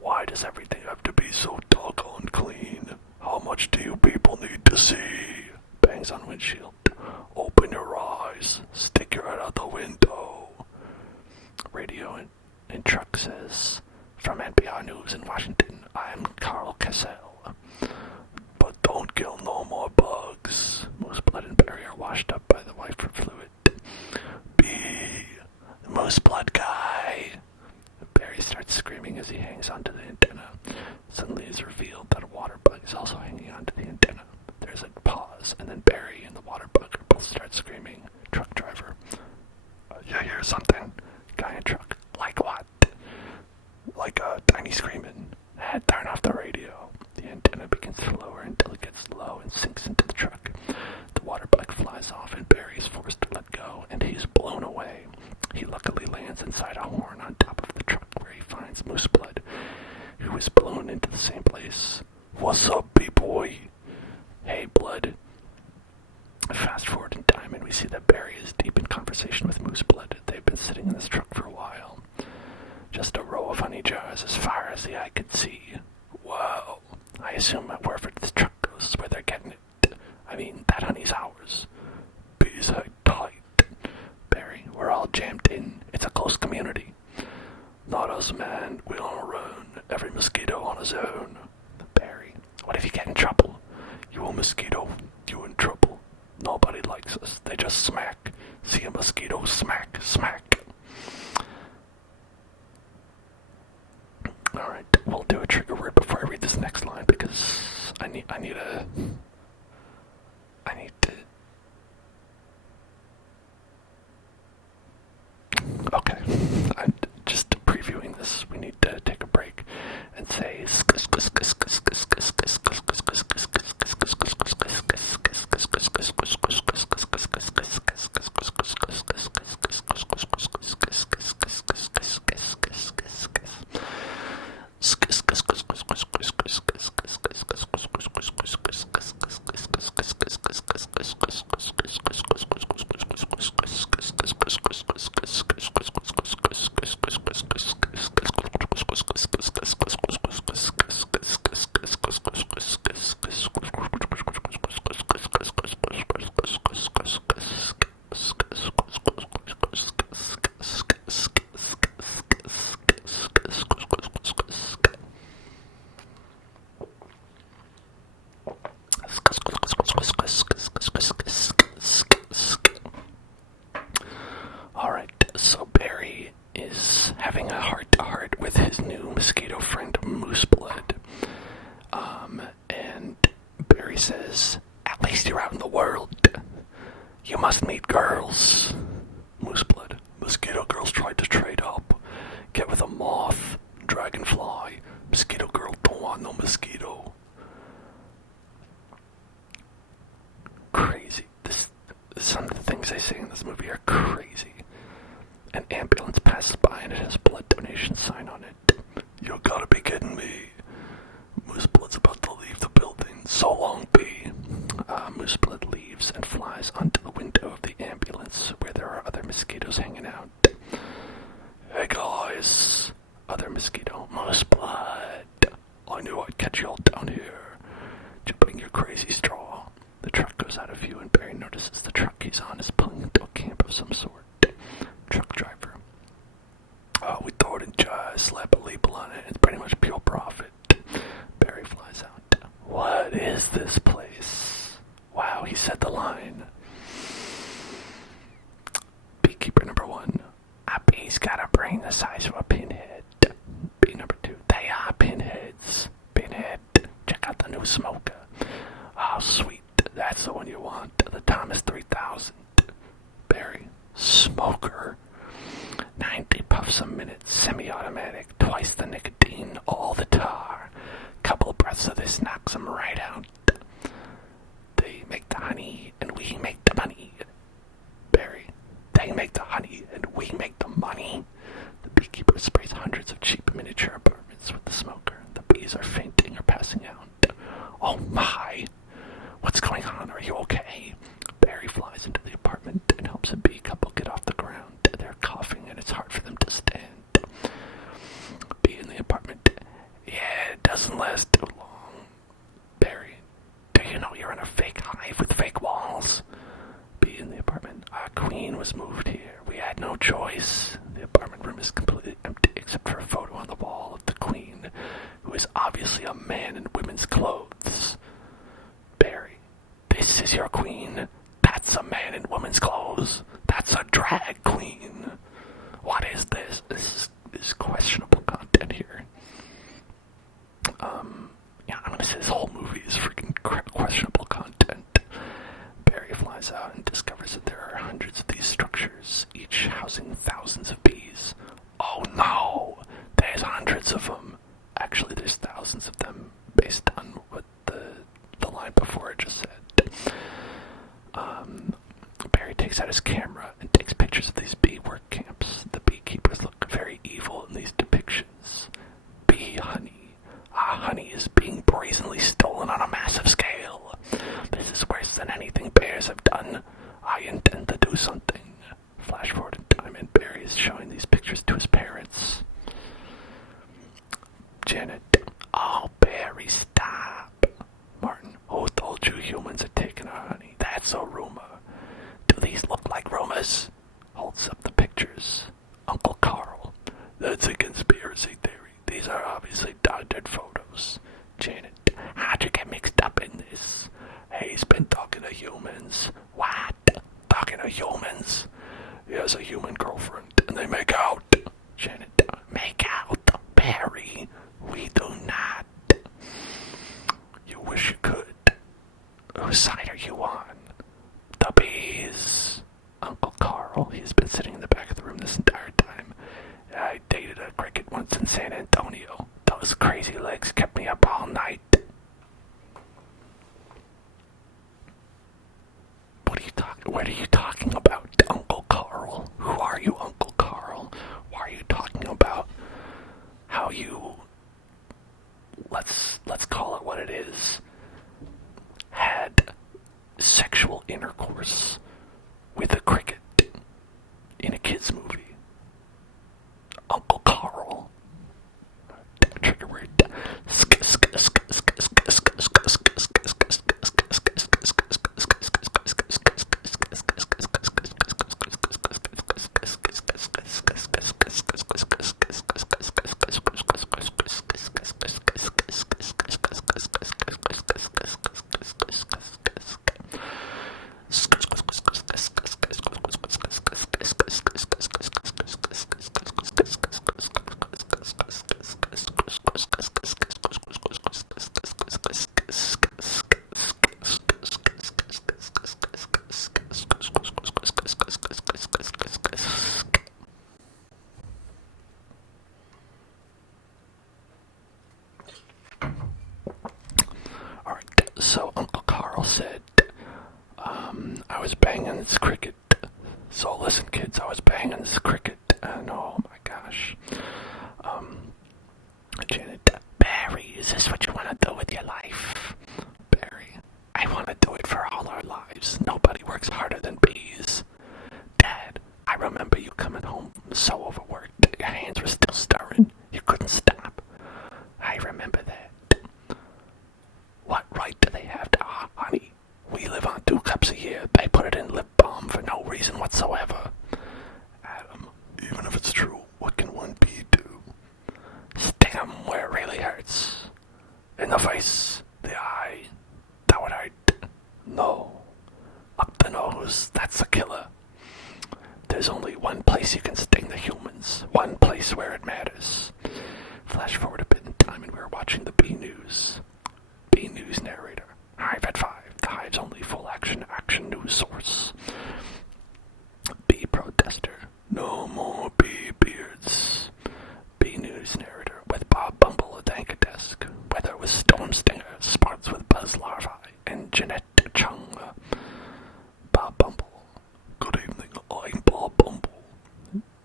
Why does everything have to be so doggone clean? How much do you people need to see? Bangs on windshield. Open your eyes. Stick your head out the window. Radio in truck says, from NPR News in Washington, I'm Carl Cassell. But don't kill no more bugs. Moose Blood and Barry are washed up by the wiper fluid. B. Moose Blood guy. Barry starts screaming as he hangs onto the antenna. Suddenly it's revealed that a water bug is also hanging onto the antenna. There's a pause, and then Barry and the water bug both start screaming. Truck driver. You hear something? Guy in truck. Like what? Like a tiny screaming. Turn off the radio. The antenna begins to lower until it gets low and sinks into the truck. The water bug flies off and Barry is forced to let go, and he's blown away. He luckily lands inside a horn on top of the truck where he finds Moose Blood, who is blown into the same place. What's up, B-boy? Hey, Blood. Fast forward in time and we see that Barry is deep in conversation with Mooseblood. They've been sitting in this truck for a while. Just a row of honey jars as far as the eye could see. Whoa. I assume that wherever this truck goes is where they're getting it. I mean, that honey's ours. Bees hang tight. Barry, we're all jammed in. It's a close community. Not us, man. We're on our own. Every mosquito on his own. Barry, what if you get in trouble? You a mosquito, you in trouble. Nobody likes us. They just smack. See a mosquito, smack, smack. Alright, we'll do a trigger word before I read this next line because I need to... Okay, I'm just previewing this. We need to take a break and say Alright, so Barry is having a heart-to-heart with his new mosquito friend, Mooseblood. And Barry says, at least you're out in the world. You must meet girls. Mooseblood, mosquito girls tried to trade up. Get with a moth, dragonfly. Mosquito girl don't want no mosquito. Crazy. Some of the things they say in this movie are crazy. An ambulance passes by and it has a blood donation sign on it. You gotta be kidding me. Mooseblood's about to leave the building. So long, B. Mooseblood leaves and flies onto the window of the ambulance where there are other mosquitoes hanging out. Hey guys. Other mosquito. Mooseblood. I knew I'd catch you all down here. Did you bring your crazy straw? The truck goes out of view and Barry notices the truck he's on is pulling into a camp of some sort. Truck driver. Oh, we throw it in jars, slap a label on it, it's pretty much pure profit. Barry flies out. What is this place? Wow, he said the line. Beekeeper number 1. A bee's got a brain the size of a pinhead. Bee number 2. They are pinheads. Pinhead, check out the new smoker. Oh, sweet. That's the one you want. The Thomas 3000. Barry. Smoker. 90 puffs a minute. Semi-automatic. Twice the nicotine. All the tar. Couple of breaths of this knocks them right out. They make the honey and we make the money. Barry. They make the honey and we make the money. The beekeeper sprays hundreds of cheap miniature apartments with the smoker. The bees are fainting or passing out. Oh my! What's going on? Are you okay? Barry flies into the apartment and helps a bee couple get off the ground. They're coughing and it's hard for them to stand. Bee in the apartment. Yeah, it doesn't last too long. Barry. Do you know you're in a fake hive with fake walls? Bee in the apartment. Our queen was moved here. We had no choice. The apartment room is completely empty except for a photo on the wall of the queen, who is obviously a man in women's clothes. Barry. This is your queen. That's a man in women's clothes. That's a drag queen. What is this? This is questionable content here. Yeah, I'm gonna say this whole movie is freaking questionable content. Barry flies out and discovers that there are hundreds of these structures, each housing thousands of bees. Oh no! There's hundreds of them. Actually, there's thousands of them, based on what the line before it just said. Barry takes out his camera and takes pictures of these bee work camps. The beekeepers look very evil in these depictions. Bee honey. Our honey is being brazenly stolen on a massive scale. This is worse than anything bears have done. I intend to do something. Flash forward in time, and Barry is showing these pictures to his parents. Janet, oh, Barry, stop. Martin, who told you humans are taking our honey? That's a rumor. Do these look like rumors? Holds up the pictures. Uncle Carl, that's a conspiracy theory. These are obviously doctored photos. Janet, how'd you get mixed up in this? He's been talking to humans. What? Talking to humans? He has a human girlfriend, and they make out. Janet, make out? Barry, we do not. You wish you could. Whose side are you on? The bees. Uncle Carl, he's been sitting in the back of the room this entire time. I dated a cricket once in San Antonio. Those crazy legs kept me up all night. What are you talking about, Uncle Carl? Who are you, Uncle Carl? Why are you talking about how you, let's call it what it is, had sexual intercourse with a cricket in a kid's movie? Uncle Carl. Trigger word. So Uncle Carl said, I was banging this cricket. So listen, kids, I was banging this cricket, and oh my gosh. Janet, Barry, is this what you want to do with your life? Barry, I want to do it for all our lives. Nobody works harder than bees. Dad, I remember you coming home so overworked. Your hands were still stirring. You couldn't stop. I remember that. What right do they have to, honey? We live on 2 cups a year. They put it in lip balm for no reason whatsoever. Adam, even if it's true, what can one bee do? Sting 'em where it really hurts. In the face, the eye. That would hurt. No. Up the nose, that's a killer. There's only one place you can sting the humans. One place where it matters. Flash forward a bit in time and we were watching the Bee News. Bee News narrator. Hive at 5. The Hive's only full action news source. Bee protester. No more bee beards. Bee News narrator with Bob Bumble at the anchor desk. Weather with Storm Stinger, Sparks with Buzz Larvae, and Jeanette Chung. Bob Bumble. Good evening, I'm Bob Bumble.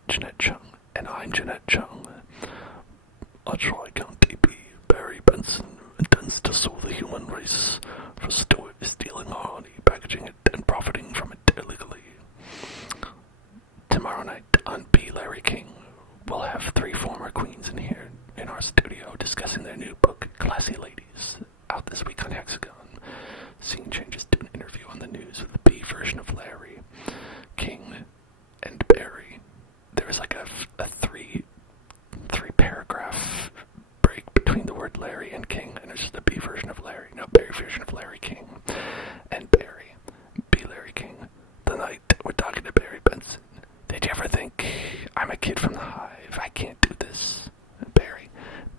Jeanette Chung. And I'm Jeanette Chung. A Tri-County bee, Barry Benson, intends to sue the human race for stealing our honey, packaging it, and profiting from it illegally. Tomorrow night on Bee Larry King, we'll have 3 former queens in here in our studio discussing their new book, Classy Ladies, out this week on Hexagon. Scene changes to an interview on the news with the Bee version of Larry King and Barry. There's like a 3 paragraph break between the word Larry and King, and it's just the Bee version of Larry. No, Barry version of Larry King and Barry. Bee Larry King. Tonight we're talking to Barry Benson. Did you ever think, I'm a kid from the Hive, I can't do this? Barry,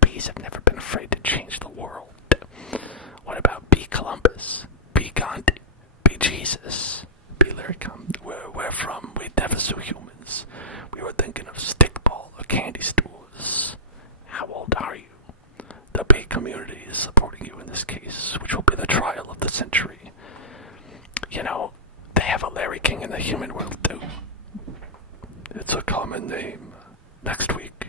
bees have never been afraid to change the world. What about Bee Columbus? Bee Gandhi? Bee Jesus? Bee Larry King. Where we're from, we'd never sue humans. We were thinking of stickball or candy stores. How old are you? The bee community is supporting you in this case, which will be the trial of the century. You know, they have a Larry King in the human world too. It's a common name. Next week.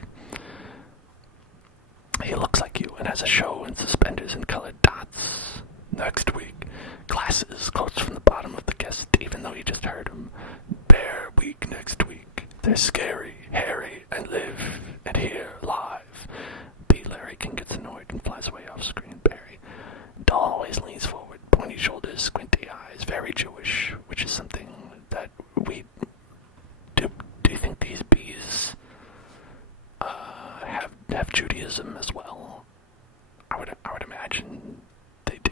He looks like you and has a show and suspenders and colored dots. Next week. Glasses, quotes from the bottom of the guest, even though you just heard heard them. Bear week next week. They're scary, hairy, and live and here live. B. Larrykin gets annoyed and flies away off screen. Barry. Doll always leans forward, pointy shoulders, squinty eyes, very Jewish, which is something that we do. Do you think these bees have Judaism as well? I would imagine they do.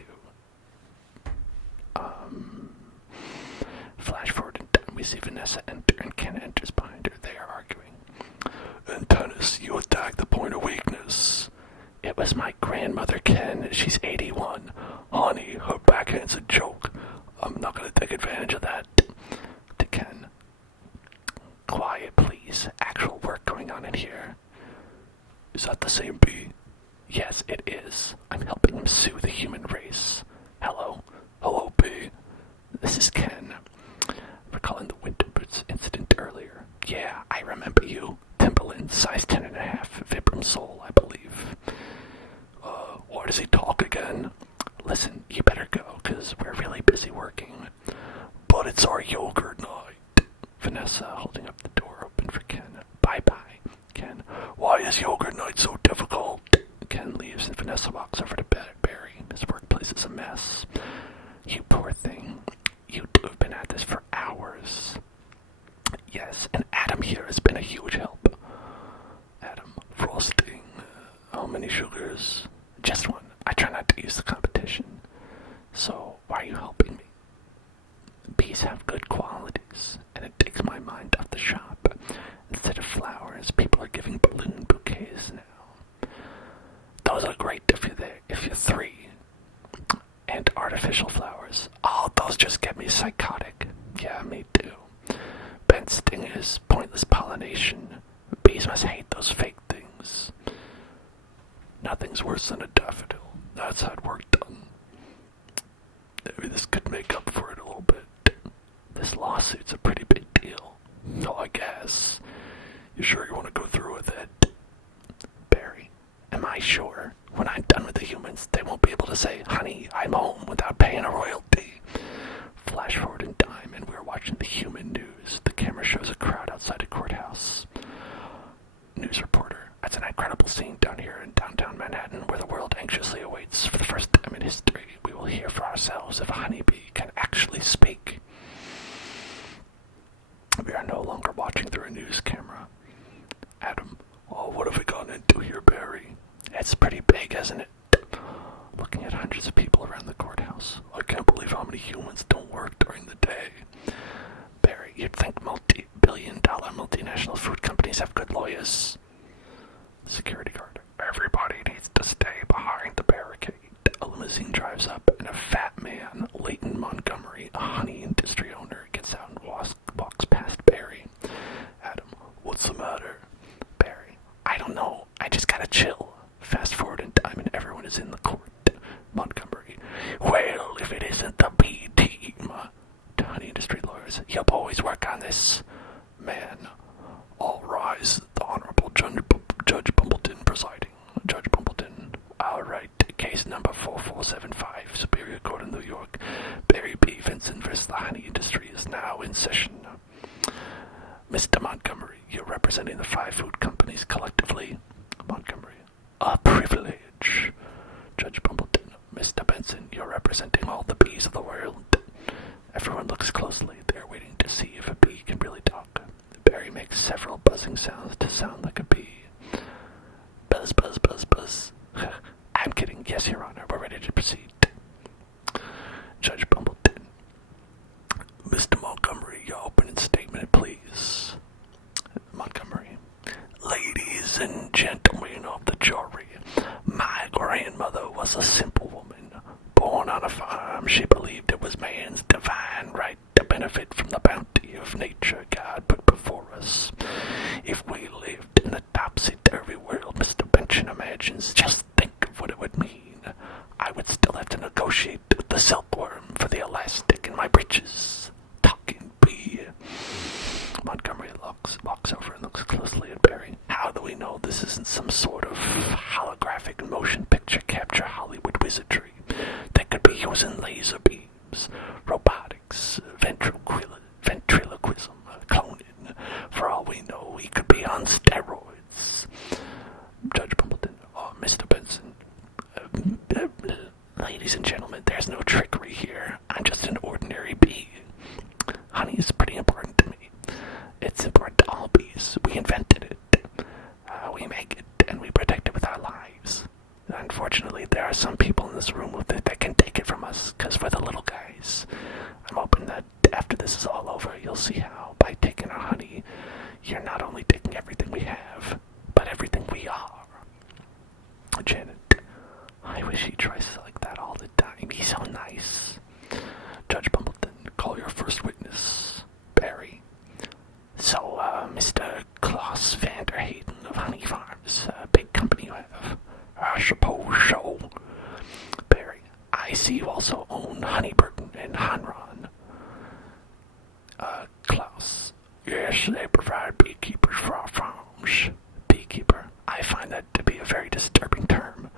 Flash forward in time, we see Vanessa enter and Ken enters behind her. They are arguing. Antanas, you attacked the point of weakness. It was my grandmother, Ken. She's 81. Honey, her backhand's a joke. I'm not gonna take advantage of that. To Ken. Quiet, please. Actual work going on in here. Is that the same bee? Yes, it is. I'm helping him sue the human race. Hello? Hello, bee. This is Ken. Recalling the winter boots incident earlier. Yeah, I remember you. Timberland, size 10.5, Vibram sole, I believe. Why does he talk again? Listen, you better go, 'cause we're really busy working. But it's our yogurt night. Vanessa holding up the door open for Ken. Bye-bye. Ken. Why is yogurt night so difficult? Ken leaves and Vanessa walks over to Barry. His workplace is a mess. You poor thing. You two have been at this for hours. Yes, and Adam here has been a huge help. Adam. Frosting. How many sugars? Just one. I try not to use the competition. So, why are you helping me? Bees have good qualities, and it takes my mind off the shop. Instead of flowers, people are giving balloon bouquets now. Those are great if you're 3. And artificial flowers. Oh, those just get me psychotic. Yeah, me too. Bent stingers, pointless pollination. Bees must hate those fake things. Nothing's worse than a daffodil. That's had work done. Maybe this could make up for it a little bit. This lawsuit's a pretty big deal. No, I guess. You sure you want to go through with it? Barry. Am I sure? When I'm done with the humans, they won't be able to say, honey, I'm home without paying a royalty. Flash forward in time, and we're watching the human news. The camera shows a crowd outside a courthouse. News reporter. That's an incredible scene down here in downtown Manhattan, where the world anxiously awaits. For the first time in history, we will hear for ourselves if a honeybee can actually speak. We are no longer watching through a news camera. Adam. Oh, what have we gone into here, Barry? It's pretty big, isn't it? Looking at hundreds of people around the courthouse. I can't believe how many humans don't work during the day. Barry, you'd think multi-billion-dollar multinational food companies have good lawyers. Security guard. Everybody needs to stay behind the barricade. A limousine drives up, and a fat man, Leighton Montgomery, a honey industry owner, gets out and walks past Barry. Adam, what's the matter? Barry, I don't know. I just gotta chill. Fast forward in time, and everyone is in the court. Montgomery, well, if it isn't the B team. To honey industry lawyers, you boys work on this. Man, all rise. The Honorable Judge Bumbleton presiding. Judge Bumbleton. All right, case number 4475, Superior Court of New York. Barry B. Vincent versus the honey industry is now in session. Mr. Montgomery, you're representing the 5 food companies collectively. Montgomery. A privilege. Judge Bumbleton. Mr. Benson, you're representing all the bees of the world. Everyone looks closely. They're waiting to see if a bee can really talk. Barry makes several buzzing sounds to sound like a bee. Buzz, buzz, buzz, buzz. I'm kidding. Yes, Your Honor. We're ready to proceed. Judge Bumbleton. Mr. Montgomery, your opening statement, please. Montgomery. Ladies and gentlemen of the jury, my grandmother was a simple woman. Born on a farm, she believed it was man's divine right to benefit by taking our honey, you're not only taking everything we have, but everything we are. Janet, I wish he tries like that all the time. He's so nice. Judge Bumbleton, call your first witness. Barry. So, Mr. Klaus Vanderhayden of Honey Farms, big company you have. I suppose so. Barry, I see you also own Honeyburton and Hanron. Klaus, yes, they provide beekeepers for our farms. Beekeeper, I find that to be a very disturbing term.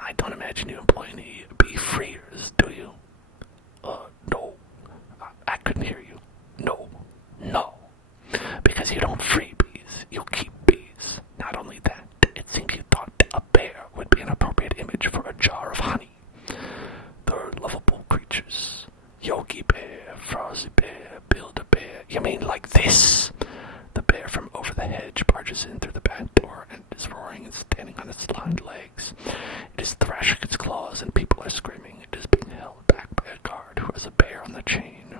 I don't imagine you employ any bee freers, do you? No. I couldn't hear you. No. Because you don't free bees, you keep bees. Not only that, it seems you thought a bear would be an appropriate image for a jar of honey. They're lovable creatures. Yogi Bear, Frosty Bear, Build-A-Bear. You mean like this? The bear from over the hedge barges in through the back door and is roaring and standing on its hind legs. It is thrashing its claws and people are screaming. It is being held back by a guard who has a bear on the chain.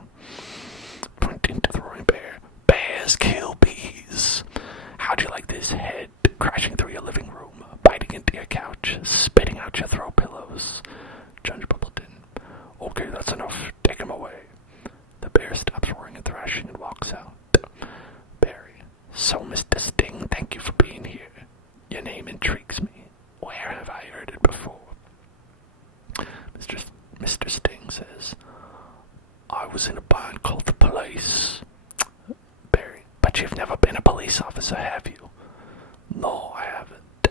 Pointing to the roaring bear. Bears kill bees. How'd you like this head crashing through your living room, biting into your couch, spitting out your throw pillows? Judge Bumbleton. Okay, that's enough. Take him away. The bear stops roaring and thrashing and walks out. Barry. So, Mr. Sting, thank you for being here. Your name intrigues me. Where have I heard it before? Mr. Sting says, I was in a band called The Police. Barry. But you've never been a police officer, have you? No, I haven't.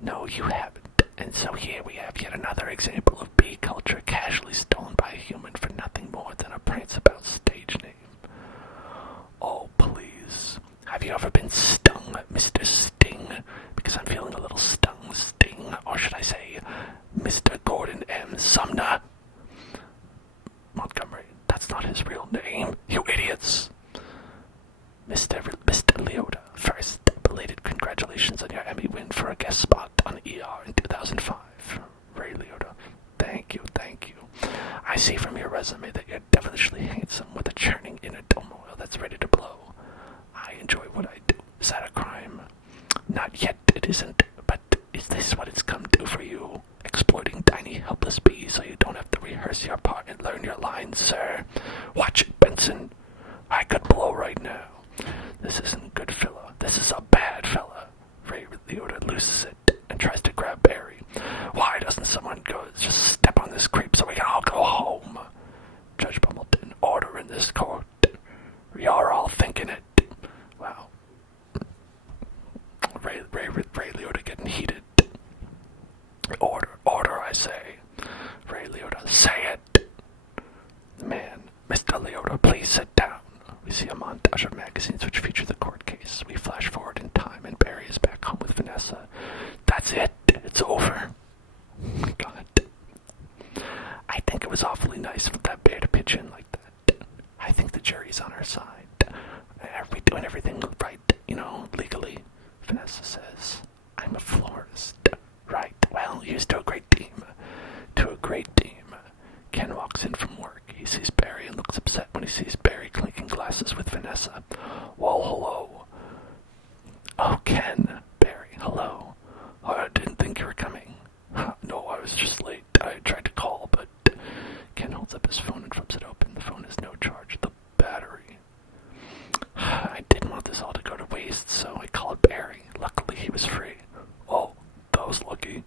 No, you haven't. And so here we have yet another example of bee culture casually stolen by a human for nothing more than a prance-about stage name. Oh, please. Have you ever been stung, Mr. Sting? Because I'm feeling a little stung, Sting. Or should I say, Mr. Gordon M. Sumner? Montgomery, that's not his real name, you idiots. Mr. Leota, first, belated congratulations on your Emmy win for a guest spot on ER in 2005. Ray Leota, thank you. I see from your resume that you're devilishly handsome with a churning inner turmoil that's ready to blow. I enjoy what I do. Is that a crime? Not yet, it isn't, but is this what it's come to for you? Exploiting tiny, helpless bees so you don't have to rehearse your part and learn your lines, sir. Watch it, Benson. I could blow right now. This isn't good fella. This is a bad fella. Ray Leota loses it and tries to grab Barry. Why doesn't someone just step on this creep so we can all go home? Judge Bumbleton, order in this court. You're all thinking it. Wow. Ray Leota getting heated. Order, I say. Ray Leota, say it. Man, Mr. Leota, please sit down. We see a montage of magazines which feature the court case. We flash forward in time and Barry is back home with Vanessa. That's it. It's over. God. I think it was awfully nice for that bear to pitch in like that. I think the jury's on our side. Are we doing everything right, legally? Vanessa says. I'm a florist. Right. Well, here's to a great team. To a great team. Ken walks in from work. He sees Barry and looks upset when he sees Barry clinking glasses with Vanessa. Well, hello. Oh, Ken. Barry, hello. I didn't think you were coming. No, I was just late. I tried to call, but... Ken holds up his phone and flips it open. The phone has no charge. The battery. I didn't want this all to go to waste, so I called Barry. Luckily, he was free. Oh, that was lucky.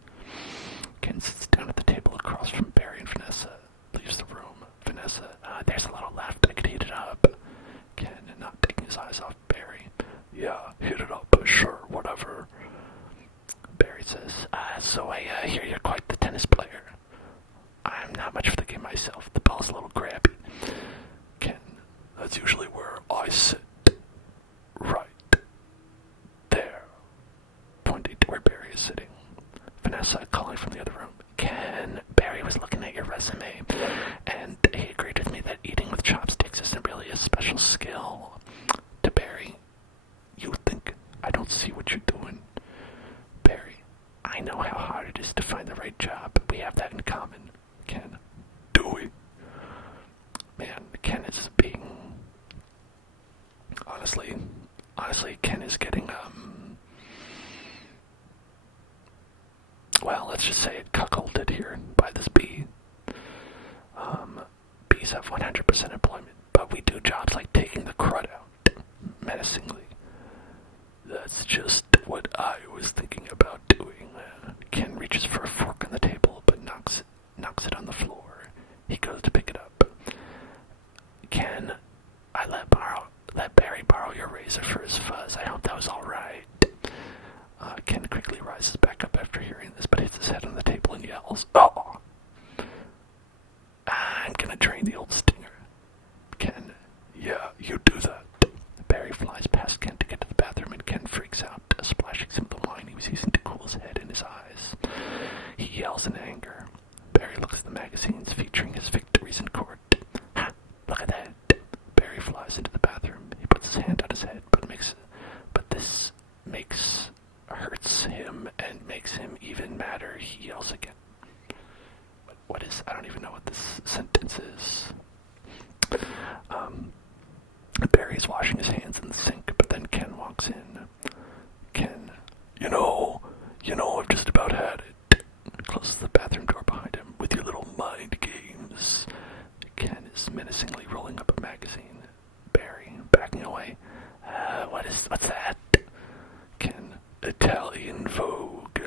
Ken sits down at the table across from Barry and Vanessa. Leaves the room. Vanessa, there's a little left. I could heat it up. Ken, not taking his eyes off Barry. Yeah, heat it up. Sure, whatever. Barry says, so I hear you're quite the tennis player. I'm not much for the game myself. The ball's a little grabby. Ken, that's usually where I sit. Right. There. Pointing to where Barry is sitting. Vanessa calling from the other room. Ken, Barry was looking at your resume, and he agreed with me that eating with chopsticks isn't really a special skill. To Barry, you think I don't see what you're doing. Barry, I know how hard it is to find the right job. We have that in common. Ken, do we? Man, Ken is being... honestly, Ken is getting, well, let's just say it cuckolded here by this bee. Bees have 100% employment, but we do jobs like taking the crud out, menacingly. That's just what I was thinking about doing. Ken reaches for a fork on the table, but knocks it on the floor. He goes to pick it up. Ken, I let Barry borrow your razor for his fuzz. I hope that was alright. Ken quickly rises back up after hearing this, but hits his head on the table and yells, "Oh! I'm gonna drain the old stinger." Ken, yeah, you do that. Barry flies past Ken to get to the bathroom, and Ken freaks out, splashing some of the wine he was using to cool his head in his eyes. He yells in anger. Barry looks at the magazines featuring his victories in court. Ha! Look at that! Barry flies into the bathroom. He puts his hand on his head, but this hurts him and makes him even madder. He yells again. What is? I don't even know what this sentence is. Barry's washing his hands in the sink, but then Ken walks in. Ken, you know, I've just about had it. Closes the bathroom door behind him. With your little mind games. Ken is menacingly rolling up a magazine. Barry, backing away. What's that? Ken, Italian Vogue.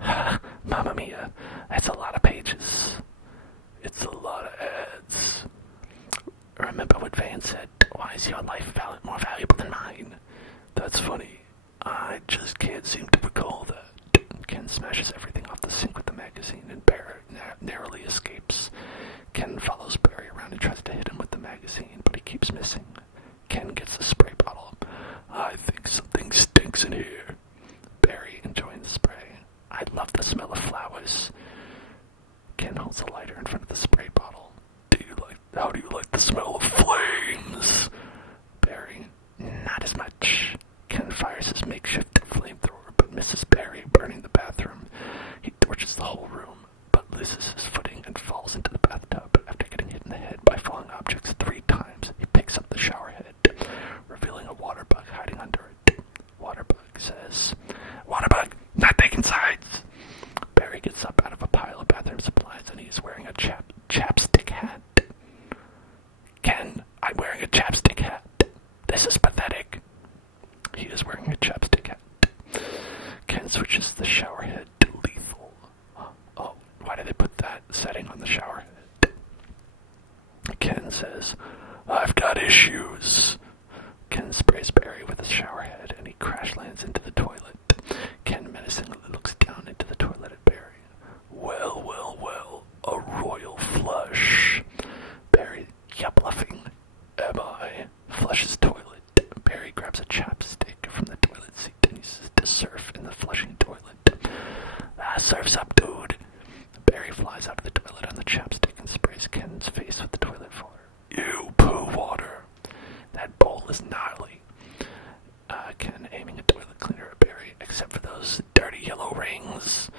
Ha, Mamma mia, that's a lot of pages. It's a lot of ads. Remember what Van said, why is your life more valuable than mine? That's funny. I just can't seem to recall that. Ken smashes everything off the sink with the magazine, and Barry narrowly escapes. Ken follows Barry around and tries to hit him with the magazine, but he keeps missing. Ken gets the spray bottle. I think something stinks in here. Barry enjoying the spray. I love the smell of flowers. Ken holds a lighter in front of the spray bottle. How do you like the smell of flames? Barry, not as much. Ken fires his makeshift flamethrower, but misses Barry, burning the bathroom. He torches the whole room, but loses his footing and falls into the bathtub. After getting hit in the head by falling objects 3 times, he picks up the shower head, revealing a water bug hiding under it. Water bug says, "Water bug, not taking sides." Barry gets up out of a pile of bathroom supplies, and he's wearing a chapstick hat. Ken, I'm wearing a chapstick hat. This is pathetic. He is wearing a chapstick hat. Ken switches the shower head to lethal. Oh, why did they put that setting on the shower head? Ken says, I've got issues. Ken sprays Barry with his shower head, and he crash lands into the toilet. Ken menacingly looks down into the toilet at Barry. Well, a royal flush. Barry, you bluffing? Am I? Flushes toilet. Barry grabs a chapstick from the toilet seat and uses it to surf in the flushing toilet. Surf's up, dude. Barry flies out of the toilet on the chapstick and sprays Ken's face with the toilet water. Ew, poo water. That bowl is gnarly. Ken aiming a toilet cleaner at Barry, except for those dirty yellow rings.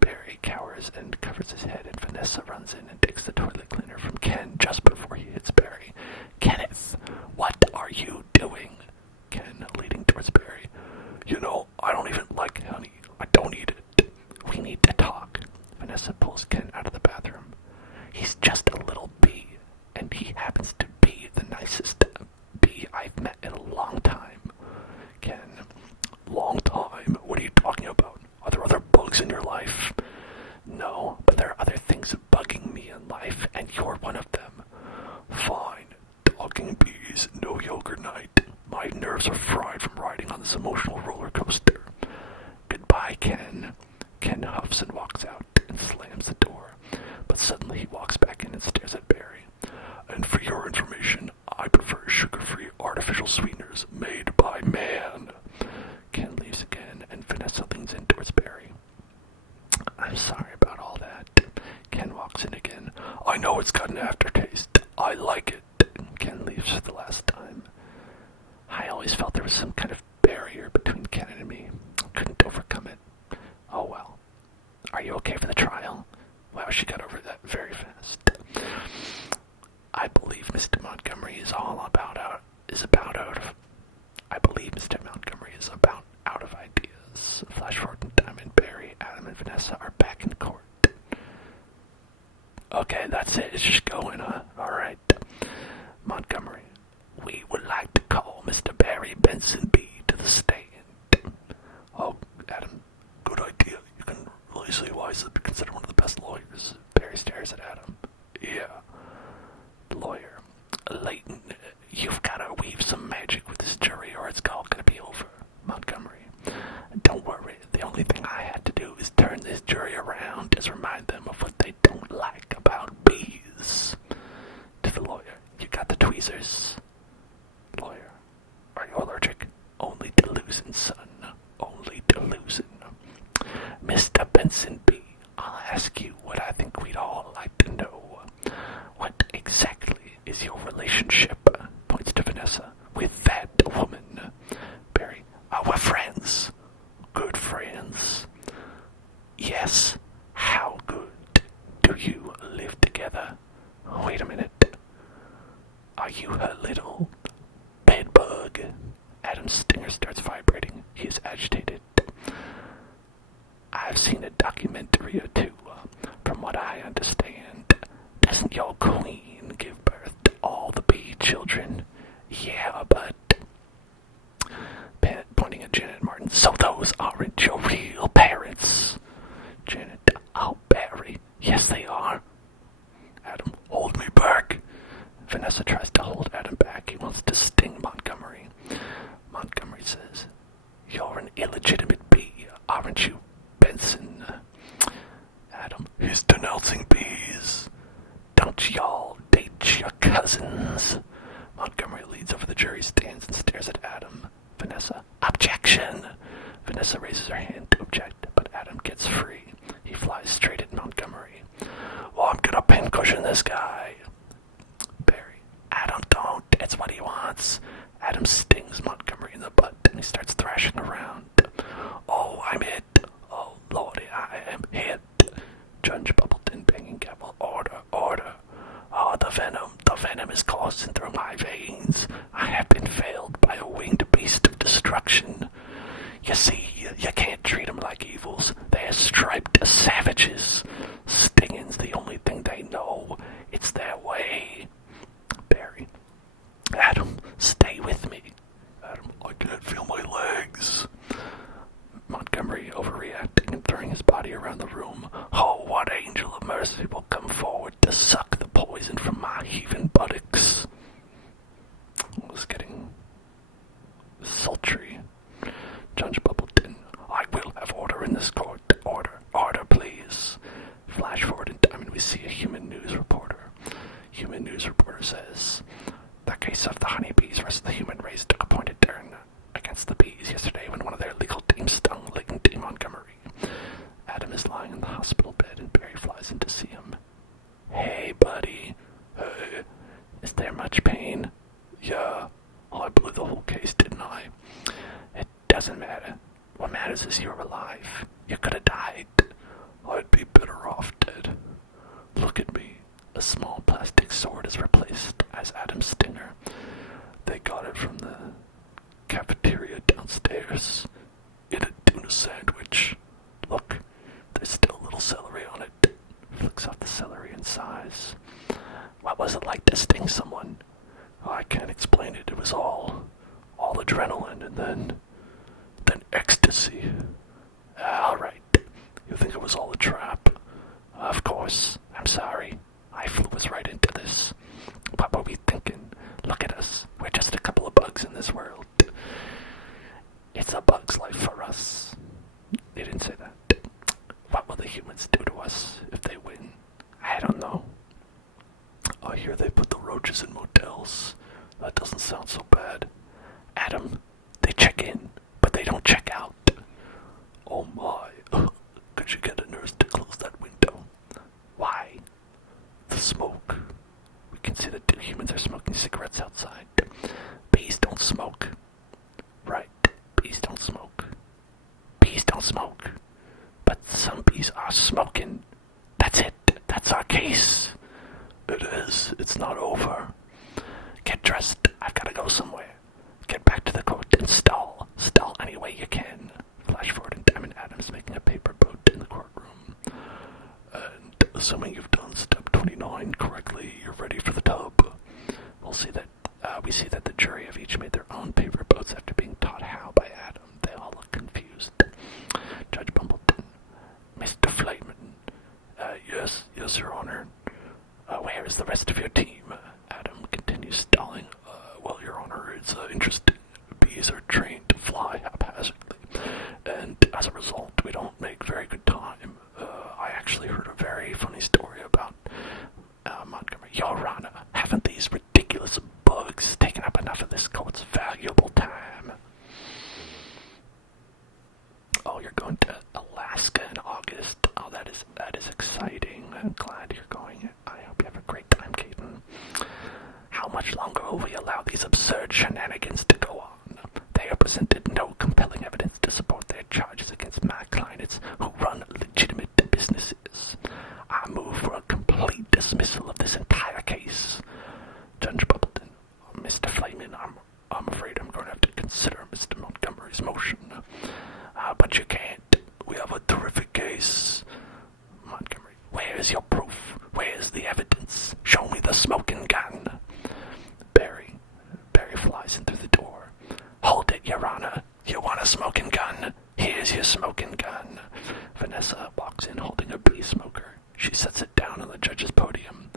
Barry cowers and covers his head, and Vanessa runs in and takes the toilet cleaner from Ken just before he hits Barry. Kenneth, what are you doing? Ken, leading towards Barry. I don't even like honey. I don't eat it. We need to talk. Vanessa pulls Ken out of the bathroom. He's just a little bee, and he happens to be the nicest bee I've met in a long time. Ken, long time? What are you talking about? Are there other bugs in your life? No, but there are other things bugging me in life, and you're one of them. Fine. Talking bees, no yoga night. My nerves are fried from riding on this emotional roller coaster. Goodbye, Ken. Ken huffs and walks out and slams the door. But suddenly he walks back in and stares at Barry. And for your information, I prefer sugar-free artificial sweeteners made by man. Ken leaves again, and Vanessa leans in towards Barry. I'm sorry about all that. Ken walks in again. I know it's got an aftertaste. I like it. Ken leaves for the last time. I always felt there was some kind of barrier between Ken and me. Couldn't overcome it. Oh well. Are you okay for the trial? Wow, she got over that very fast. I believe Mr. Montgomery is about out Benson B to the stand. Oh, Adam, good idea. You can really see why he's considered one of the best lawyers. Barry stares at Adam. Yeah. Lawyer. Leighton, you've got to weave some magic with this jury or it's all going to be over. Montgomery. Don't worry. The only thing I had to do is turn this jury around to remind them of what they don't like about bees. To the lawyer. You got the tweezers. Lawyer. Are you allergic? Only to losing, son. Only to losing. Mr. Benson B., I'll ask you what I think we'd all like to know. What exactly is your relationship, points to Vanessa, with that woman? Barry, we're friends. Good friends. Yes. How good do you live together? Wait a minute. Are you her little bedbug? Adam's stinger starts vibrating. He is agitated. I've seen a documentary or two. From what I understand, doesn't your queen give birth to all the bee children? Yeah, but... Pointing at Janet Martin. So those aren't your real parents. Janet. Oh, Barry. Yes, they are. Adam. Hold me back. Vanessa tries to hold Adam back. He wants to sting Montgomery. Montgomery says, you're an illegitimate bee, aren't you, Benson? Adam. He's denouncing bees. Don't y'all date your cousins? Montgomery leads over the jury stands and stares at Adam. Vanessa. Objection! Vanessa raises her hand to object, but Adam gets free. He flies straight at Montgomery. Well, I'm gonna pincushion this guy. Barry. Adam, don't. That's what he wants. Adam stings Montgomery in the butt and he starts thrashing around. Oh, I'm hit. Oh, Lordy, I am hit. Judge Bubbleton banging gavel. Order, order. Oh, the venom is coursing through my veins. I have been failed by a winged beast of destruction. You see, you can't treat them like evils. They're striped savages. Stinging's the only thing they know. It's their way. Barry. Adam, stay with me. Adam, I can't feel my legs. Montgomery overreacting and throwing his body around the room. Oh, what angel of mercy will come forward to suck the poison from my heaving buttocks? It was getting sultry. Judge Bubbleton, I will have order in this court. Order, order, please. Flash forward in time and we see a human news reporter. Human news reporter says, the case of the honeybees versus the human race took a pointed turn against the bees yesterday when one of their legal teams stung Leighton D. Montgomery. Adam is lying in the hospital bed and Barry flies in to see him. Hey, buddy. Hey. Is there much pain? Yeah. I blew the whole case, didn't I? It doesn't matter. What matters is you're alive. You could have died. I'd be better off dead. Look at me. A small plastic sword is replaced as Adam's stinger. They got it from the cafeteria downstairs in a tuna sandwich. Look, there's still a little celery on it. Flicks off the celery and sighs. What was it like to sting someone? Oh, I can't explain it. It was all adrenaline and then ecstasy. All right. You think it was all a trap? Of course. I'm sorry. I flew us right into this. What were we thinking? Look at us. We're just a couple of bugs in this world. It's a bug's life for us. They didn't say that. What will the humans do to us if they win? I don't know. I hear they put the roaches in motels. That doesn't sound so bad. Adam, they check in, but they don't check out. Oh my. Could you get a nurse to close that window? Why? The smoke. We can see the two humans are smoking interesting. Bees are trained to fly haphazardly, and as a result, we don't make very good time. I actually heard a very funny story about Montgomery. Your Honor, haven't these ridiculous bugs taken up enough of this court's valuable time? Oh, you're going to Alaska in August. Oh, that is exciting. I'm glad you're going. I hope you have a great time, Caden. How much longer will we allow these absurd shenanigans to go on? They have presented no compelling evidence to support their charges against my clients who run legitimate businesses. I move for a complete dismissal of this entire case. Judge Bubbleton, Mr. Flamin, I'm afraid I'm going to have to consider Mr. Montgomery's motion. But you can't. We have a terrific case. Montgomery, where's your proof? Where's the evidence? Show me the smoking gun. Barry flies in through the door. Hold it, Your Honor. You want a smoking gun? Here's your smoking gun. Vanessa walks in holding a bee smoker. She sets it down on the judge's podium.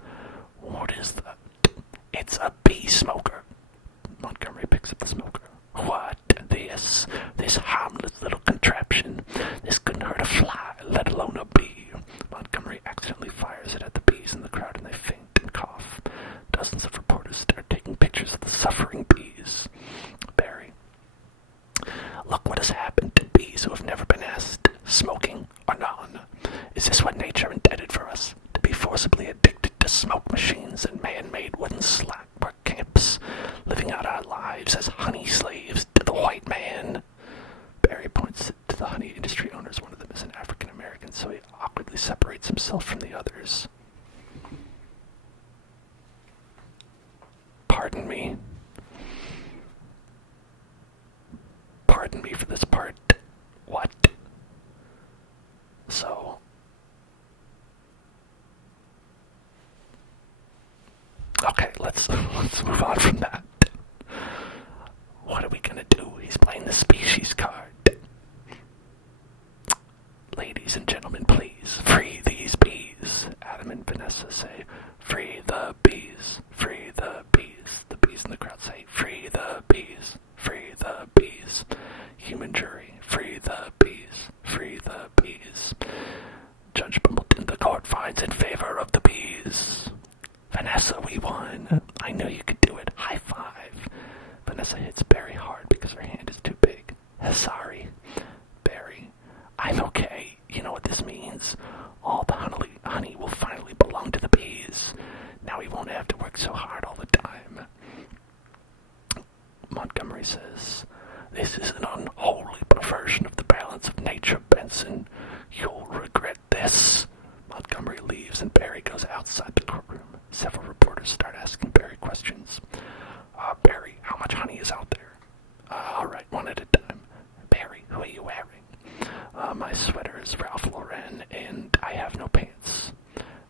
What is that? It's a bee smoker. Montgomery picks up the smoker. What? This harmless little contraption. This couldn't hurt a fly, let alone a bee. Montgomery accidentally fires it at the bees in the crowd and they faint and cough. Dozens of reporters start taking pictures of the suffering bees. Barry. Look what has happened to bees who have never been asked, smoking or none. Is this what nature intended for us? To be forcibly addicted to smoke machines and man-made wooden slack work camps, living out our lives as honey slaves to the white man? Barry points to the honey industry owners. One of them is an African American, so he awkwardly separates himself from the others. Pardon me. Pardon me for this part. What? So... okay, let's move on from that. What are we gonna do? He's playing the species card. Ladies and gentlemen, please, free these bees. Adam and Vanessa say, free the bees, free the bees. The bees in the crowd say, free the bees, free the bees. Human jury, free the bees, free the bees. Judge Bumbleton, the court finds in favor of the bees. Vanessa, we won. I knew you could do it. High five. Vanessa hits Barry hard because her hand is too big. Sorry. Barry, I'm okay. You know what this means? All the honey will finally belong to the bees. Now we won't have to work so hard all the time. Montgomery says, this is an unholy perversion of the balance of nature, Benson. You'll regret this. Montgomery leaves and Barry goes outside the courtroom. Several reporters start asking Barry questions. Barry, how much honey is out there? Alright, one at a time. Barry, who are you wearing? My sweater is Ralph Lauren, and I have no pants.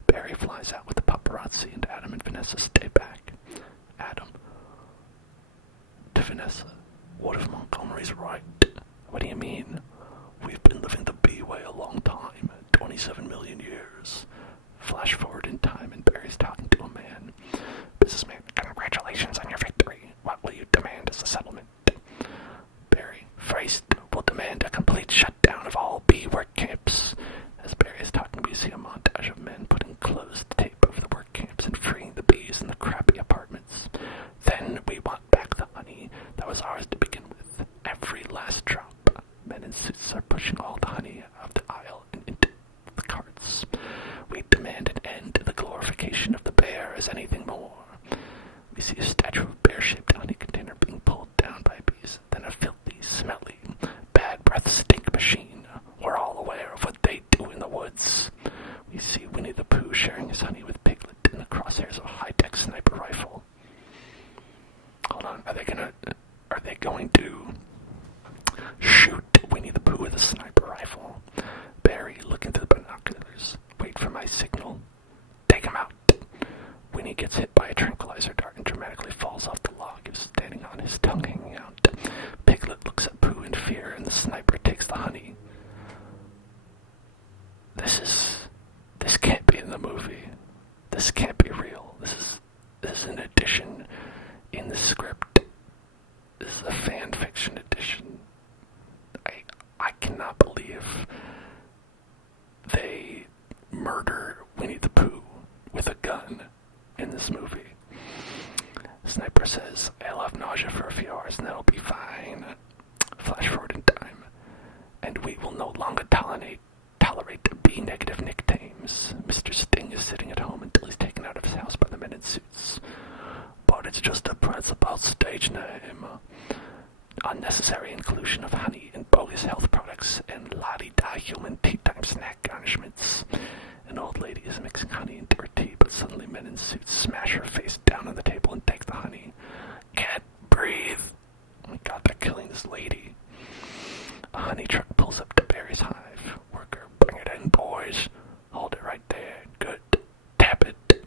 Barry flies out with the paparazzi, and Adam and Vanessa stay back. Adam. To Vanessa. What if Montgomery's right? What do you mean? We've been living the bee way a long time. 27 million years. Flash forward in time, and Barry's talking to a man. Businessman, congratulations on your victory. What will you demand as a settlement? Barry, first, we'll demand a complete shutdown of all bee work camps. As Barry is talking, we see a montage of men putting closed tape over the work camps and freeing the bees in the crappy apartments. Then we want back the honey that was ours to begin with. Every last drop. Men in suits are pushing all the honey out of the aisle and into the carts. We demand an end to the glorification of the bear as anything more. We see a statue of a bear-shaped honey container being pulled down by bees, then a filthy, smelly, bad breath stink machine. We're all aware of what they do in the woods. We see Winnie the Pooh sharing his honey with Piglet in the crosshairs of a high-tech sniper rifle. Hold on, are they going to shoot Winnie the Pooh with a sniper rifle? Barry, looking through the binoculars. Wait for my signal. Take him out. Winnie gets hit by a tranquilizer dart and dramatically falls off the log. He's standing on his tongue hanging out. Piglet looks at Pooh in fear, and the sniper takes the honey. This can't be in the movie. This can't be real. This is an addition in the script. This is a fan fiction edition. I cannot believe they murder Winnie the Pooh with a gun in this movie. Sniper says, I'll have nausea for a few hours and that'll be fine. Flash forward in time, and we will no longer tolerate B-negative nicknames. Mr. Sting is sitting at home until he's taken out of his house by the men in suits. But it's just a principal stage name. Unnecessary inclusion of honey in bogus health products and la-di-da human tea-time snack garnishments. An old lady is mixing honey into her tea, but suddenly men in suits smash her face down on the table and take the honey. Can't breathe. Oh my god, they're killing this lady. A honey truck pulls up to Barry's hive. Worker, bring it in, boys. Hold it right there. Good. Tap it.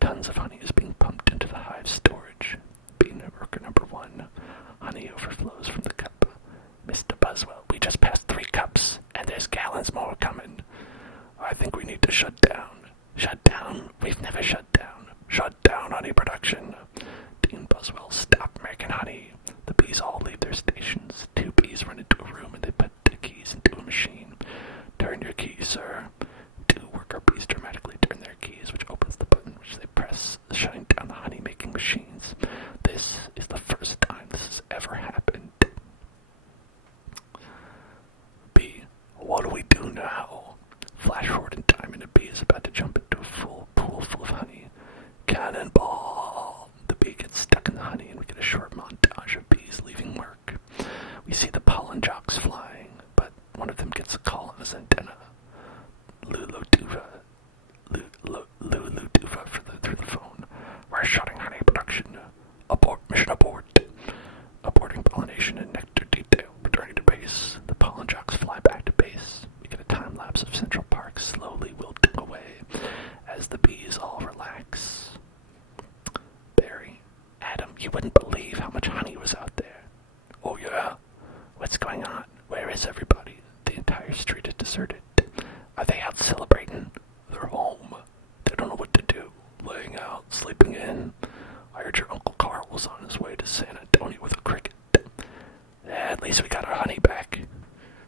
Tons of honey is being pumped into the hive storage. Being worker number 1. Honey overflows from the cup. Mr. Buswell, we just passed 3 cups, and there's gallons more coming. I think we need to shut down. Shut down? We've never shut down. Shut down honey production. Dean Buswell, stop making honey. The bees all leave their stations. 2 bees run into a room and they put the keys into a machine. Turn your keys, sir. 2 worker bees dramatically turn their keys, which opens the button which they press, shutting down the honey-making machines. This is the first time this has ever happened. B. What do we do now? Flash forward in time and a bee is about to jump into a full pool full of honey. Cannonball! The bee gets stuck in the honey and we get a short montage of bees leaving work. We see the pollen jocks flying, but one of them gets a call on his antenna. Lulu Duva through the phone. We're shutting honey production. Abort, mission abort. Aborting pollination and nectar detail. Returning to base. The pollen jocks fly back to base. We get a time lapse of Central Park slowly wilting away as the bees all relax. Barry, Adam, you wouldn't believe how much honey was out there. Oh yeah? What's going on? Where is everybody? The entire street is deserted. Are they out celebrating? They're home. They don't know what to do. Laying out, sleeping in. I heard your Uncle Carl was on his way to San Antonio with a cricket. At least we got our honey back.